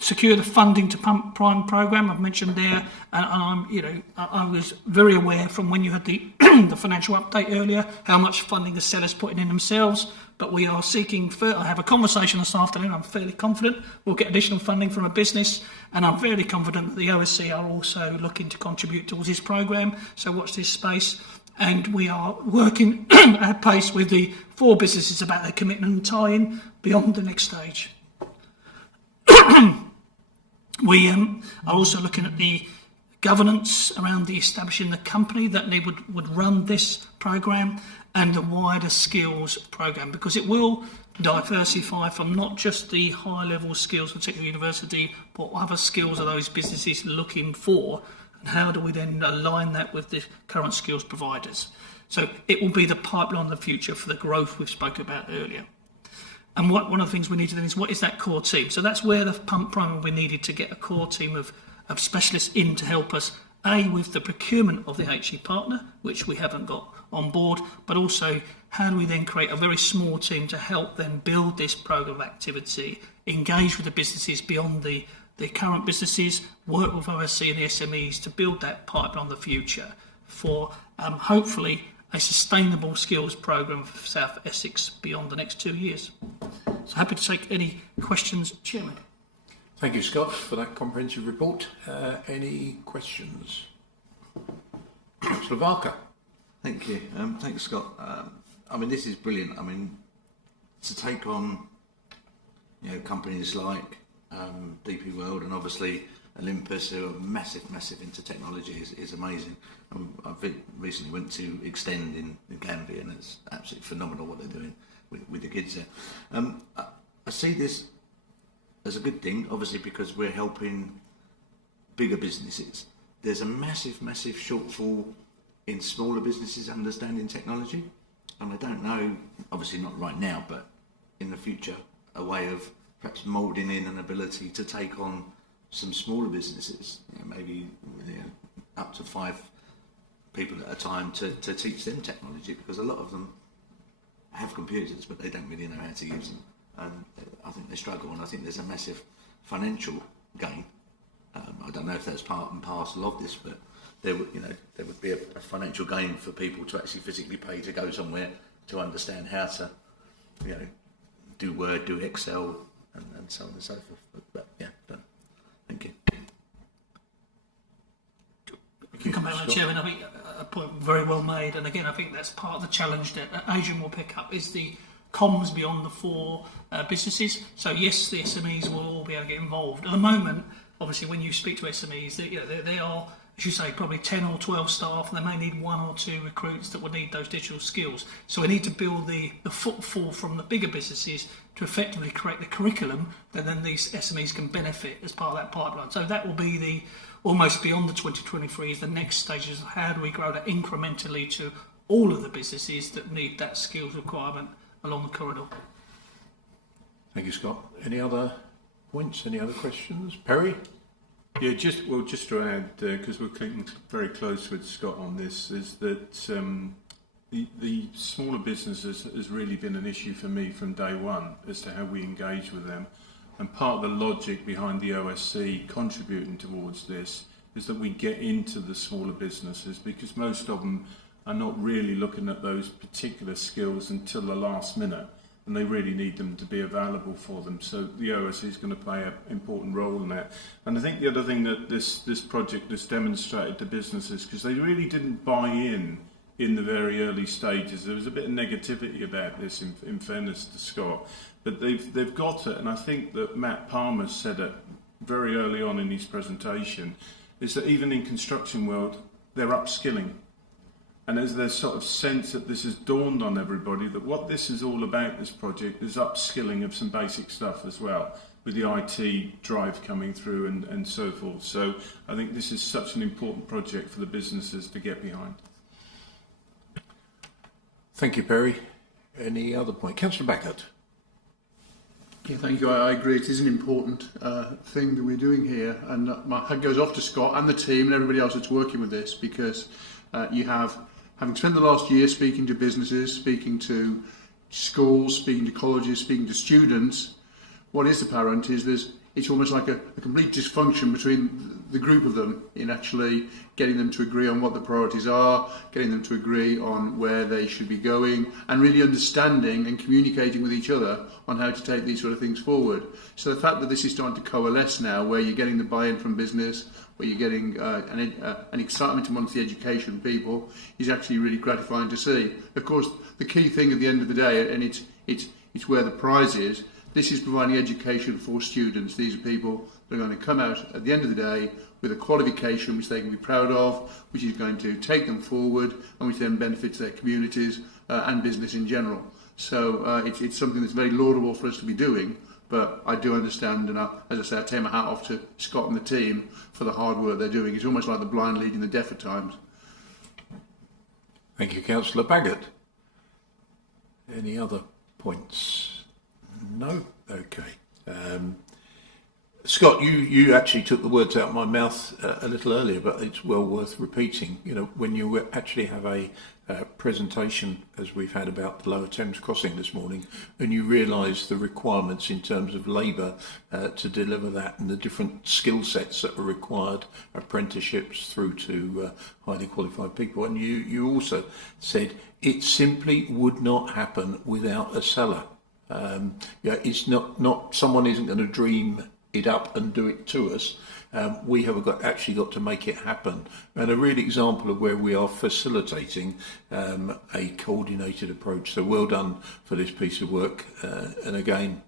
Secure the funding to Pump Prime programme I've mentioned there, and I was very aware from when you had the the financial update earlier how much funding the sellers putting in themselves. But we are seeking. I have a conversation this afternoon. I'm fairly confident we'll get additional funding from a business, and I'm fairly confident that the OSC are also looking to contribute towards this programme. So watch this space. And we are working at pace with the 4 businesses about their commitment and tie-in beyond the next stage. We are also looking at the governance around the establishing the company that they would run this programme and the wider skills programme, because it will diversify from not just the high-level skills of Technical University, but other skills are those businesses looking for, and how do we then align that with the current skills providers. So it will be the pipeline of the future for the growth we've spoken about earlier. And one of the things we need to do is, what is that core team? So that's where the Pump Prime will be needed to get a core team of specialists in to help us, A, with the procurement of the HE partner, which we haven't got on board, but also how do we then create a very small team to help them build this programme of activity, engage with the businesses beyond the current businesses, work with OSC and the SMEs to build that pipeline of the future for hopefully a sustainable skills programme for South Essex beyond the next 2 years. So happy to take any questions, Chairman. Thank you, Scott, for that comprehensive report. Any questions? Councillor Barker. Thank you. Thanks, Scott. I mean, this is brilliant. I mean, to take on, companies like DP World and obviously Olympus, who are massive into technology, is amazing. I've recently went to Extend in Glanbia, and it's absolutely phenomenal what they're doing with the kids there. I see this as a good thing, obviously, because we're helping bigger businesses. There's a massive shortfall in smaller businesses understanding technology, and I don't know, obviously not right now, but in the future, a way of perhaps moulding in an ability to take on some smaller businesses, maybe up to 5 people at a time to teach them technology, because a lot of them have computers but they don't really know how to use them, and I think they struggle, and I think there's a massive financial gain. I don't know if that's part and parcel of this, but there would be a financial gain for people to actually physically pay to go somewhere to understand how to do Word, do Excel, and so on and so forth. But yeah, done. Thank you. You can come back, Chairman. I think a point very well made, and again, I think that's part of the challenge that Adrian will pick up is the comms beyond the 4 businesses. So yes, the SMEs will all be able to get involved. At the moment, obviously, when you speak to SMEs, they are, as you say, probably 10 or 12 staff, and they may need 1 or 2 recruits that will need those digital skills. So we need to build the footfall from the bigger businesses to effectively create the curriculum that then these SMEs can benefit as part of that pipeline. So that will be the almost beyond the 2023 is the next stages of how do we grow that incrementally to all of the businesses that need that skills requirement along the corridor. Thank you, Scott. Any other points? Any other questions? Perry? Yeah, just to add, because we're keeping very close with Scott on this, is that the smaller businesses has really been an issue for me from day one as to how we engage with them. And part of the logic behind the OSC contributing towards this is that we get into the smaller businesses, because most of them are not really looking at those particular skills until the last minute, and they really need them to be available for them. So the OSC is going to play an important role in that. And I think the other thing that this project has demonstrated to businesses, because they really didn't buy in the very early stages. There was a bit of negativity about this, in fairness to Scott, but they've got it. And I think that Matt Palmer said it very early on in his presentation, is that even in construction world, they're upskilling. And as there's sort of sense that this has dawned on everybody that what this is all about, this project, is upskilling of some basic stuff as well. with the IT drive coming through and so forth. So I think this is such an important project for the businesses to get behind. Thank you, Perry. Any other point? Councillor Baggott. Yeah, thank you. I agree. It is an important thing that we're doing here, and my hat goes off to Scott and the team and everybody else that's working with this, because you have, having spent the last year speaking to businesses, speaking to schools, speaking to colleges, speaking to students, what is apparent is it's almost like a complete dysfunction between the group of them in actually getting them to agree on what the priorities are, getting them to agree on where they should be going, and really understanding and communicating with each other on how to take these sort of things forward. So the fact that this is starting to coalesce now, where you're getting the buy-in from business, where you're getting an excitement amongst the education people, is actually really gratifying to see. Of course, the key thing at the end of the day, and it's where the prize is, this is providing education for students. These are people that are going to come out at the end of the day with a qualification which they can be proud of, which is going to take them forward and which then benefits their communities and business in general. So it's something that's very laudable for us to be doing, but I do understand, and as I say, I take my hat off to Scott and the team for the hard work they're doing. It's almost like the blind leading the deaf at times. Thank you, Councillor Baggott. Any other points? No? Okay. Scott, you actually took the words out of my mouth a little earlier, but it's well worth repeating. You know, when you actually have a presentation, as we've had about the Lower Thames crossing this morning, and you realise the requirements in terms of labour to deliver that, and the different skill sets that are required, apprenticeships through to highly qualified people, and you also said it simply would not happen without ASELA. It's not someone isn't going to dream it up and do it to us. We have actually got to make it happen. And a real example of where we are facilitating a coordinated approach. So well done for this piece of work. And again,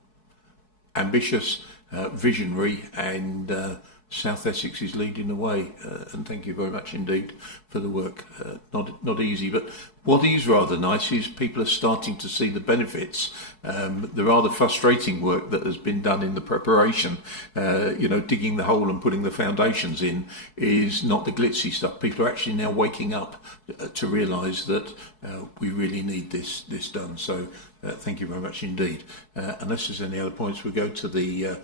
ambitious, visionary, and South Essex is leading the way. And thank you very much indeed for the work. Not easy, but what is rather nice is people are starting to see the benefits. The rather frustrating work that has been done in the preparation, digging the hole and putting the foundations in, is not the glitzy stuff. People are actually now waking up to realise that we really need this done. So thank you very much indeed. Unless there's any other points, we'll go to the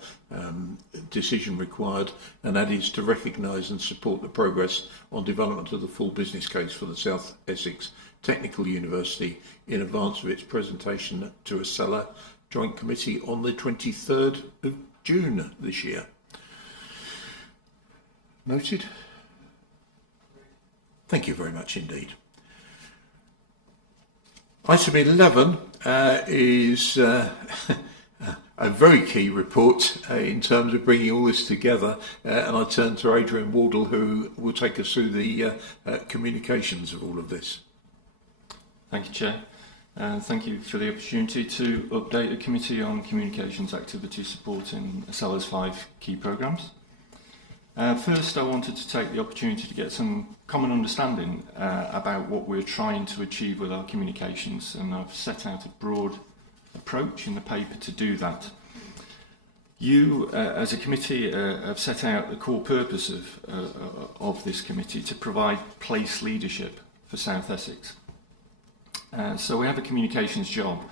decision required, and that is to recognise and support the progress on development of the full business case for the South Essex Technical University in advance of its presentation to ASELA Joint Committee on the 23rd of June this year. Noted? Thank you very much indeed. Item 11 is a very key report in terms of bringing all this together, and I turn to Adrian Wardle, who will take us through the communications of all of this. Thank you, Chair. Thank you for the opportunity to update the committee on communications activity supporting ASELA's 5 key programmes. First, I wanted to take the opportunity to get some common understanding about what we're trying to achieve with our communications, and I've set out a broad approach in the paper to do that. You, as a committee, have set out the core purpose of this committee to provide place leadership for South Essex. So we have a communications job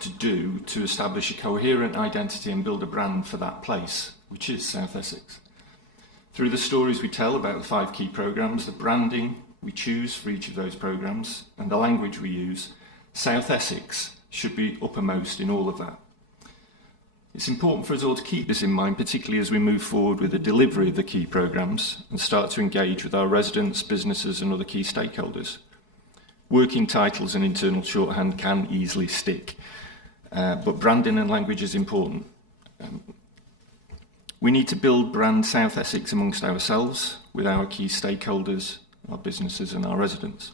to do to establish a coherent identity and build a brand for that place, which is South Essex. Through the stories we tell about the 5 key programmes, the branding we choose for each of those programmes, and the language we use, South Essex should be uppermost in all of that. It's important for us all to keep this in mind, particularly as we move forward with the delivery of the key programmes and start to engage with our residents, businesses and other key stakeholders. Working titles and internal shorthand can easily stick, but branding and language is important. We need to build brand South Essex amongst ourselves, with our key stakeholders, our businesses and our residents.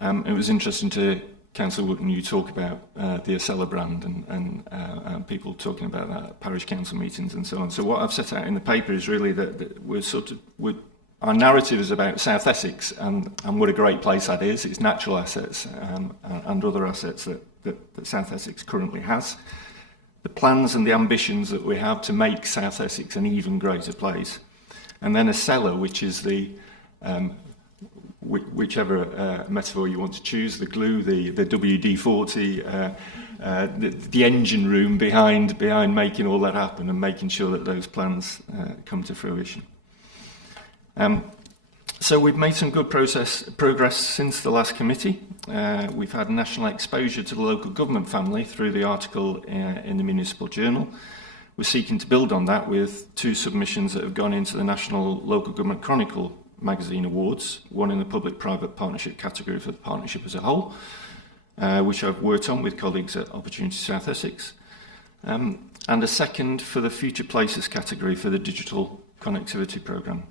It was interesting to Councillor Wood, and you talk about the ASELA brand and people talking about that at parish council meetings and so on. So what I've set out in the paper is really that our narrative is about South Essex and what a great place that is, its natural assets and other assets that South Essex currently has. the plans and the ambitions that we have to make South Essex an even greater place. And then ASELA, which is the whichever metaphor you want to choose, the glue, the WD-40, the engine room behind making all that happen and making sure that those plans come to fruition. So we've made some good progress since the last committee. We've had national exposure to the local government family through the article in the Municipal Journal. We're seeking to build on that with 2 submissions that have gone into the National Local Government Chronicle magazine awards, one in the public-private partnership category for the partnership as a whole, which I've worked on with colleagues at Opportunity South Essex, and a second for the Future Places category for the digital connectivity programme.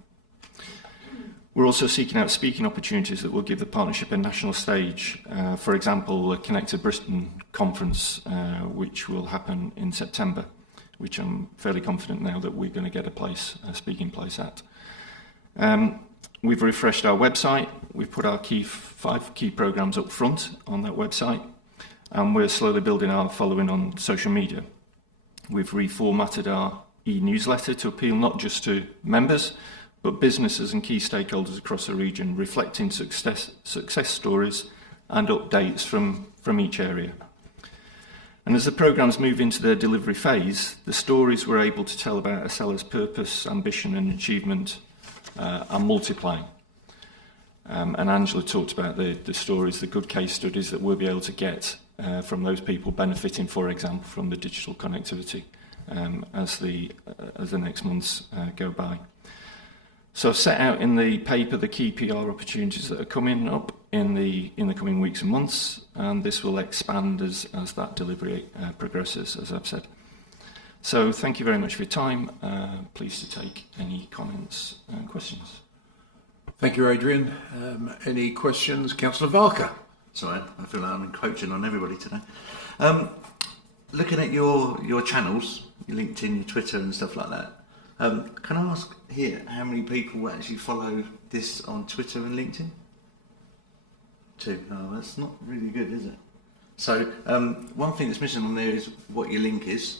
We're also seeking out speaking opportunities that will give the partnership a national stage. For example, the Connected Britain conference, which will happen in September, which I'm fairly confident now that we're going to get a speaking place at. We've refreshed our website. We've put our 5 key programmes up front on that website, and we're slowly building our following on social media. We've reformatted our e-newsletter to appeal not just to members, but businesses and key stakeholders across the region, reflecting success stories and updates from each area. And as the programmes move into their delivery phase, the stories we're able to tell about ASELA's purpose, ambition and achievement are multiplying. And Angela talked about the stories, the good case studies that we'll be able to get from those people benefiting, for example, from the digital connectivity as the next months go by. So I've set out in the paper the key PR opportunities that are coming up in the coming weeks and months, and this will expand as that delivery progresses, as I've said. So thank you very much for your time. Pleased to take any comments and questions. Thank you, Adrian. Any questions? Councillor Varker. Sorry, I feel like I'm encroaching on everybody today. Looking at your channels, your LinkedIn, your Twitter and stuff like that, can I ask here how many people actually follow this on Twitter and LinkedIn? 2. Oh, that's not really good, is it? So one thing that's missing on there is what your link is,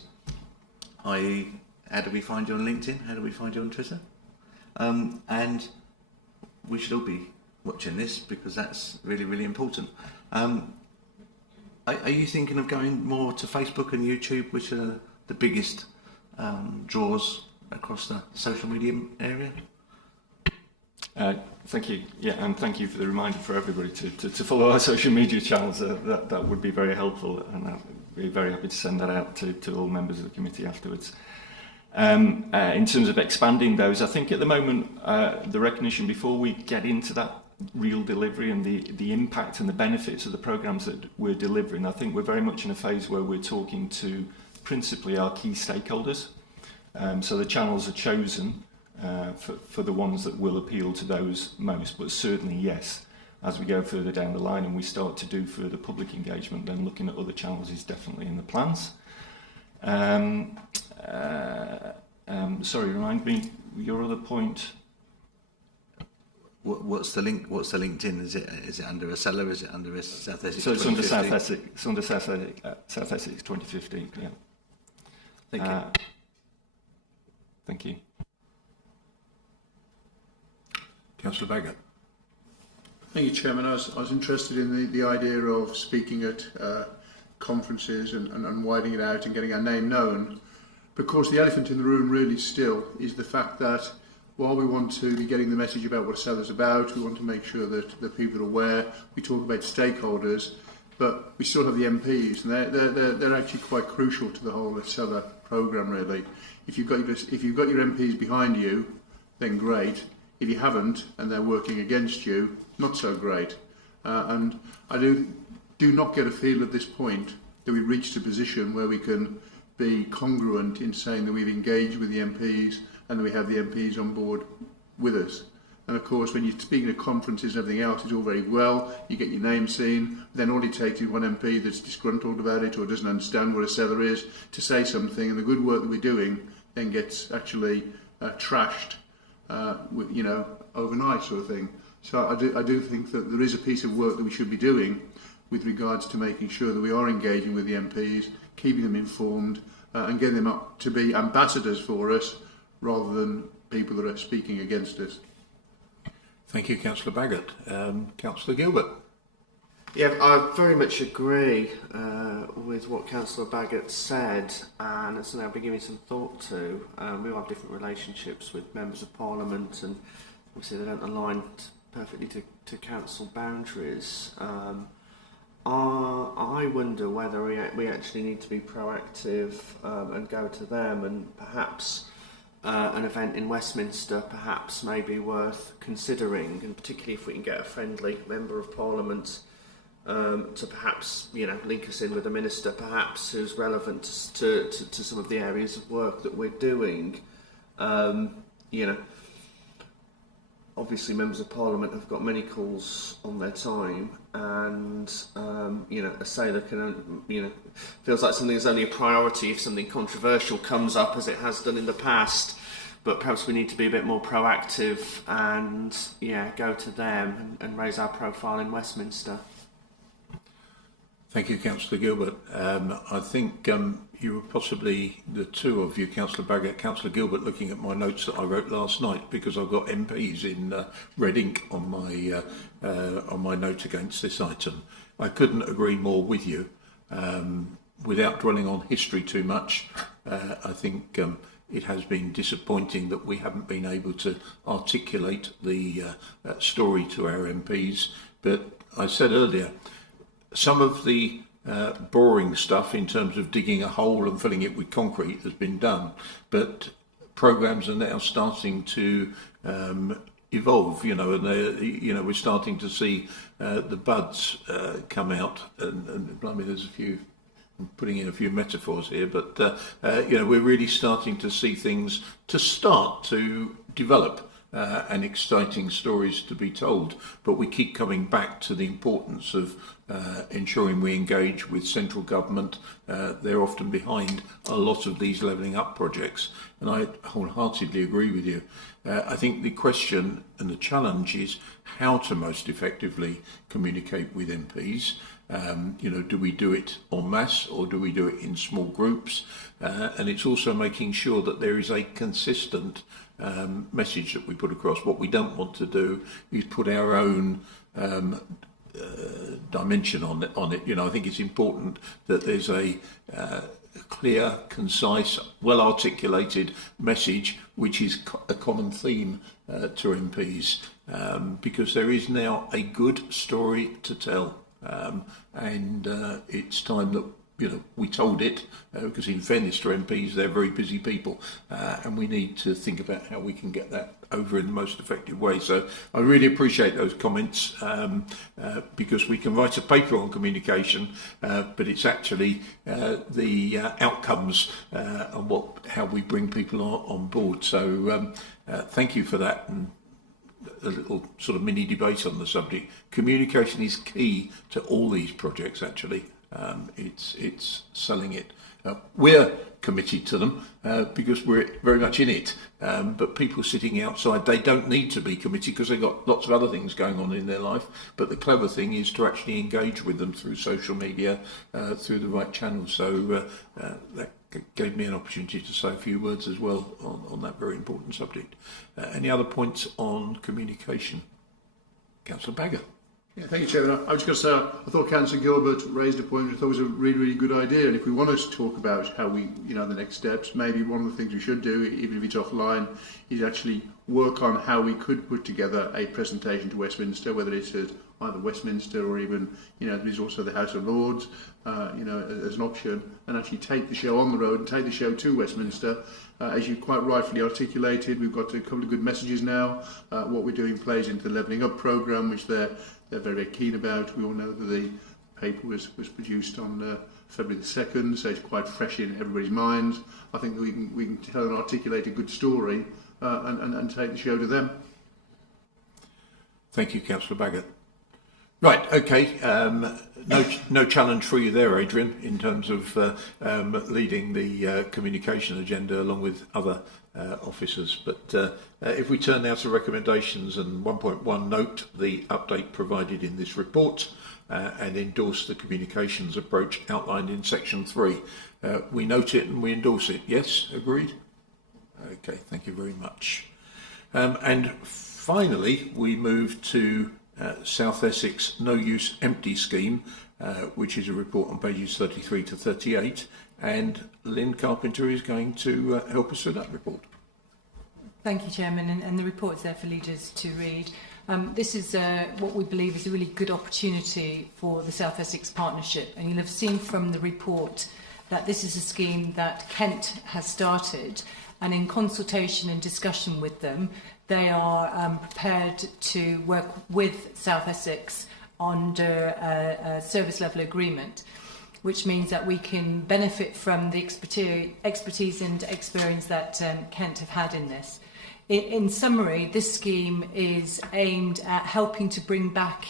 i.e. how do we find you on LinkedIn, how do we find you on Twitter? And we should all be watching this because that's really, really important. Are you thinking of going more to Facebook and YouTube, which are the biggest draws across the social media area? Thank you. Yeah, and thank you for the reminder for everybody to follow our social media channels. That would be very helpful, and I'd be very happy to send that out to all members of the committee afterwards. In terms of expanding those, I think at the moment the recognition before we get into that real delivery and the impact and the benefits of the programmes that we're delivering, I think we're very much in a phase where we're talking to principally our key stakeholders. So the channels are chosen for the ones that will appeal to those most, but certainly yes, as we go further down the line and we start to do further public engagement, then looking at other channels is definitely in the plans. Sorry, remind me your other point. What's the link? What's the LinkedIn? Is it under ASELA? Is it under South Essex? So it's under South Essex. It's under South Essex 2015. Yeah. Thank you. Thank you. Councillor Baggett. Thank you, Chairman. I was interested in the idea of speaking at conferences and widening it out and getting our name known. Because the elephant in the room really still is the fact that while we want to be getting the message about what ASELA is about, we want to make sure that the people are aware, we talk about stakeholders, but we still have the MPs, and they're actually quite crucial to the whole ASELA programme, really. If you've got your MPs behind you, then great. If you haven't, and they're working against you, not so great. And I do not get a feel at this point that we've reached a position where we can be congruent in saying that we've engaged with the MPs and that we have the MPs on board with us. And of course, when you're speaking at conferences and everything else, it's all very well, you get your name seen, then all it takes is one MP that's disgruntled about it or doesn't understand what ASELA is to say something, and the good work that we're doing then gets actually trashed, overnight sort of thing. So I do think that there is a piece of work that we should be doing with regards to making sure that we are engaging with the MPs, keeping them informed, and getting them up to be ambassadors for us rather than people that are speaking against us. Thank you, Councillor Baggott. Councillor Gilbert. Yeah, I very much agree with what Councillor Baggott said, and it's now been giving some thought to. We all have different relationships with members of Parliament, and obviously they don't align perfectly to council boundaries. I wonder whether we actually need to be proactive and go to them, and perhaps an event in Westminster perhaps may be worth considering, and particularly if we can get a friendly member of Parliament to perhaps, link us in with a minister perhaps who's relevant to some of the areas of work that we're doing. Obviously members of Parliament have got many calls on their time, and ASELA can, feels like something is only a priority if something controversial comes up, as it has done in the past. But perhaps we need to be a bit more proactive and go to them and raise our profile in Westminster. Thank you, Councillor Gilbert. I think you were possibly, the two of you, Councillor Baggott, Councillor Gilbert, looking at my notes that I wrote last night, because I've got MPs in red ink on my note against this item. I couldn't agree more with you. Without dwelling on history too much, I think it has been disappointing that we haven't been able to articulate the story to our MPs. But I said earlier, some of the boring stuff in terms of digging a hole and filling it with concrete has been done, but programs are now starting to evolve, and we're starting to see the buds come out, and blimey, there's a few. I'm putting in a few metaphors here, but we're really starting to see things to start to develop. And exciting stories to be told, but we keep coming back to the importance of ensuring we engage with central government. They're often behind a lot of these levelling up projects, and I wholeheartedly agree with you. I think the question and the challenge is how to most effectively communicate with MPs. Do we do it en masse or do we do it in small groups? And it's also making sure that there is a consistent message that we put across. What we don't want to do is put our own dimension on it. I think it's important that there's a clear, concise, well-articulated message which is a common theme to MPs, because there is now a good story to tell, and it's time that we told it, because in fairness to MPs, they're very busy people, and we need to think about how we can get that over in the most effective way. So I really appreciate those comments, because we can write a paper on communication, but it's actually the outcomes and how we bring people on board. So thank you for that. And a little sort of mini debate on the subject. Communication is key to all these projects, actually. It's selling it. We're committed to them because we're very much in it, but people sitting outside, they don't need to be committed because they've got lots of other things going on in their life. But the clever thing is to actually engage with them through social media, through the right channels. So that gave me an opportunity to say a few words as well on that very important subject. Any other points on communication? Councillor Baggott. Yeah, thank you, Chairman. I was just going to say, I thought Councillor Gilbert raised a point which I thought was a really, really good idea. And if we want to talk about how we, the next steps, maybe one of the things we should do, even if it's offline, is actually work on how we could put together a presentation to Westminster, whether it's at either Westminster or even, there's also the House of Lords, as an option, and actually take the show on the road and take the show to Westminster. As you quite rightfully articulated, we've got a couple of good messages now. What we're doing plays into the Levelling Up programme, which they're very keen about. We all know that the paper was produced on February the 2nd, so it's quite fresh in everybody's minds. I think that we can tell and articulate a good story and take the show to them. Thank you, Councillor Baggott. Right, okay. No challenge for you there, Adrian, in terms of leading the communication agenda along with other officers. But if we turn now to recommendations, and 1.1, note the update provided in this report and endorse the communications approach outlined in section 3. We note it and we endorse it. Yes, agreed? Okay, thank you very much. And finally, we move to South Essex No Use Empty Scheme, which is a report on pages 33 to 38, and Lynn Carpenter is going to help us with that report. Thank you, Chairman, and the report is there for leaders to read. This is what we believe is a really good opportunity for the South Essex Partnership, and you'll have seen from the report that this is a scheme that Kent has started, and in consultation and discussion with them, they are prepared to work with South Essex under a service level agreement, which means that we can benefit from the expertise and experience that Kent have had in this. In summary, this scheme is aimed at helping to bring back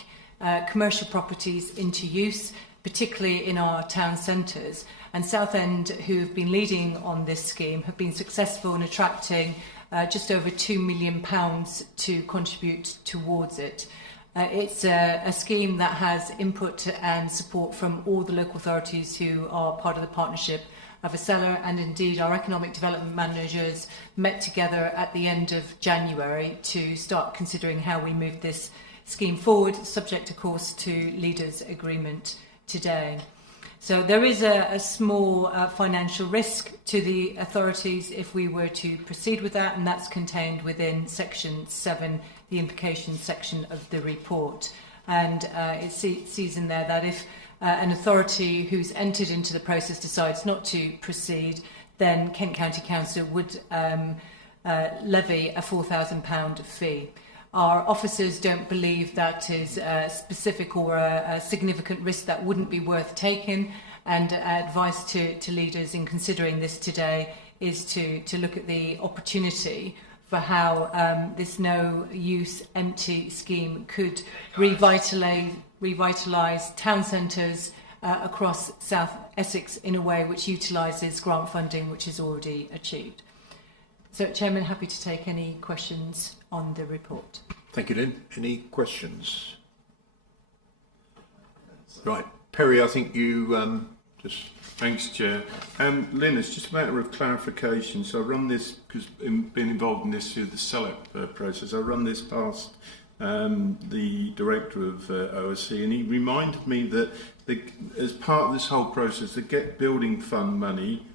commercial properties into use, particularly in our town centres. And Southend, who have been leading on this scheme, have been successful in attracting just over £2 million to contribute towards it. It's a scheme that has input and support from all the local authorities who are part of the partnership of ASELA, and indeed our economic development managers met together at the end of January to start considering how we move this scheme forward, subject of course to leaders' agreement today. So there is a small financial risk to the authorities if we were to proceed with that, and that's contained within section 7, the implications section of the report. And it sees in there that if an authority who's entered into the process decides not to proceed, then Kent County Council would levy a £4,000 fee. Our officers don't believe that is a specific or a significant risk that wouldn't be worth taking, and advice to leaders in considering this today is to look at the opportunity for how this no-use empty scheme could revitalise town centres across South Essex in a way which utilises grant funding which is already achieved. So, Chairman, happy to take any questions on the report. Thank you, Lynn. Any questions? Right, Perry, I think you just... Thanks, Chair. Lynn, it's just a matter of clarification. So I run this, because I've been involved in this through the SEEPark process, I run this past the director of OSC, and he reminded me that as part of this whole process, the Get Building Fund money,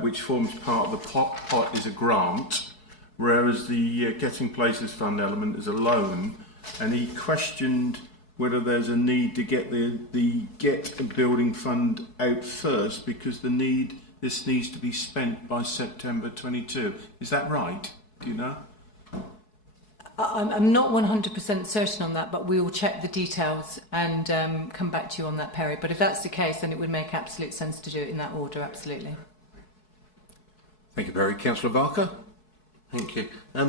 which forms part of the pot is a grant, whereas the Getting Places Fund element is a loan, and he questioned whether there's a need to get the Get a Building Fund out first, because this needs to be spent by September 22. Is that right? Do you know? I'm not 100% certain on that, but we will check the details and come back to you on that, Perry. But if that's the case, then it would make absolute sense to do it in that order, absolutely. Thank you, Perry. Councillor Barker? Thank you. I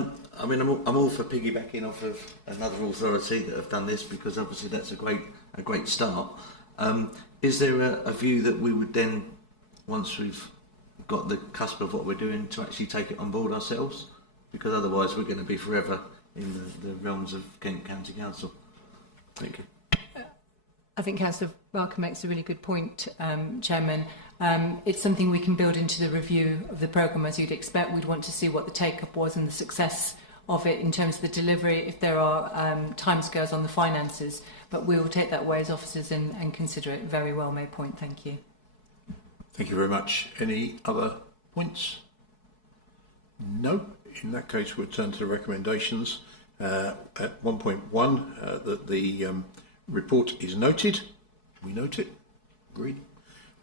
mean, I'm all for piggybacking off of another authority that have done this, because obviously that's a great start. Is there a view that we would then, once we've got the cusp of what we're doing, to actually take it on board ourselves? Because otherwise we're going to be forever in the realms of Kent County Council. Thank you. I think Councillor Barker makes a really good point, Chairman. It's something we can build into the review of the programme, as you'd expect. We'd want to see what the take-up was and the success of it in terms of the delivery, if there are timescales on the finances. But we will take that away as officers and consider it. Very well made point. Thank you. Thank you very much. Any other points? No. In that case, we'll turn to the recommendations. At 1.1, that the report is noted. We note it. Agreed.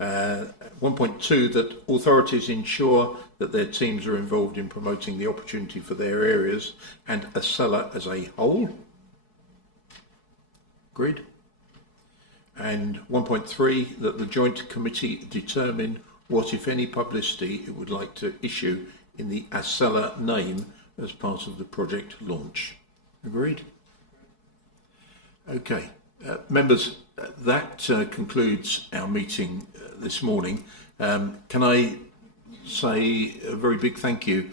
1.2, that authorities ensure that their teams are involved in promoting the opportunity for their areas and ASELA as a whole. Agreed. And 1.3, that the joint committee determine what, if any, publicity it would like to issue in the ASELA name as part of the project launch. Agreed? Okay. Members, that concludes our meeting this morning. Can I say a very big thank you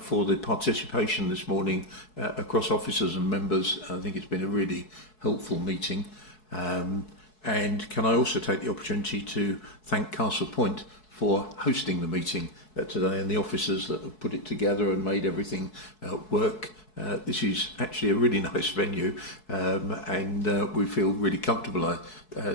for the participation this morning across officers and members. I think it's been a really helpful meeting. And can I also take the opportunity to thank Castle Point for hosting the meeting today, and the officers that have put it together and made everything work. This is actually a really nice venue, and we feel really comfortable, I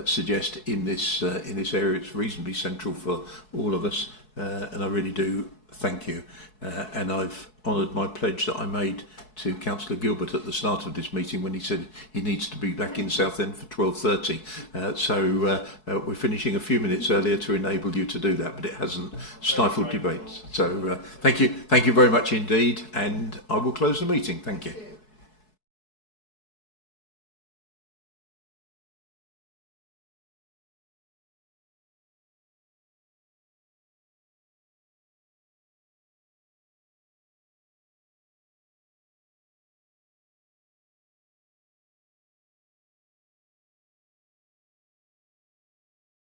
suggest, in this area. It's reasonably central for all of us, and I really do thank you. And I've honoured my pledge that I made to Councillor Gilbert at the start of this meeting when he said he needs to be back in Southend for 12:30. So we're finishing a few minutes earlier to enable you to do that, but it hasn't stifled debate. So thank you very much indeed, and I will close the meeting. Thank you.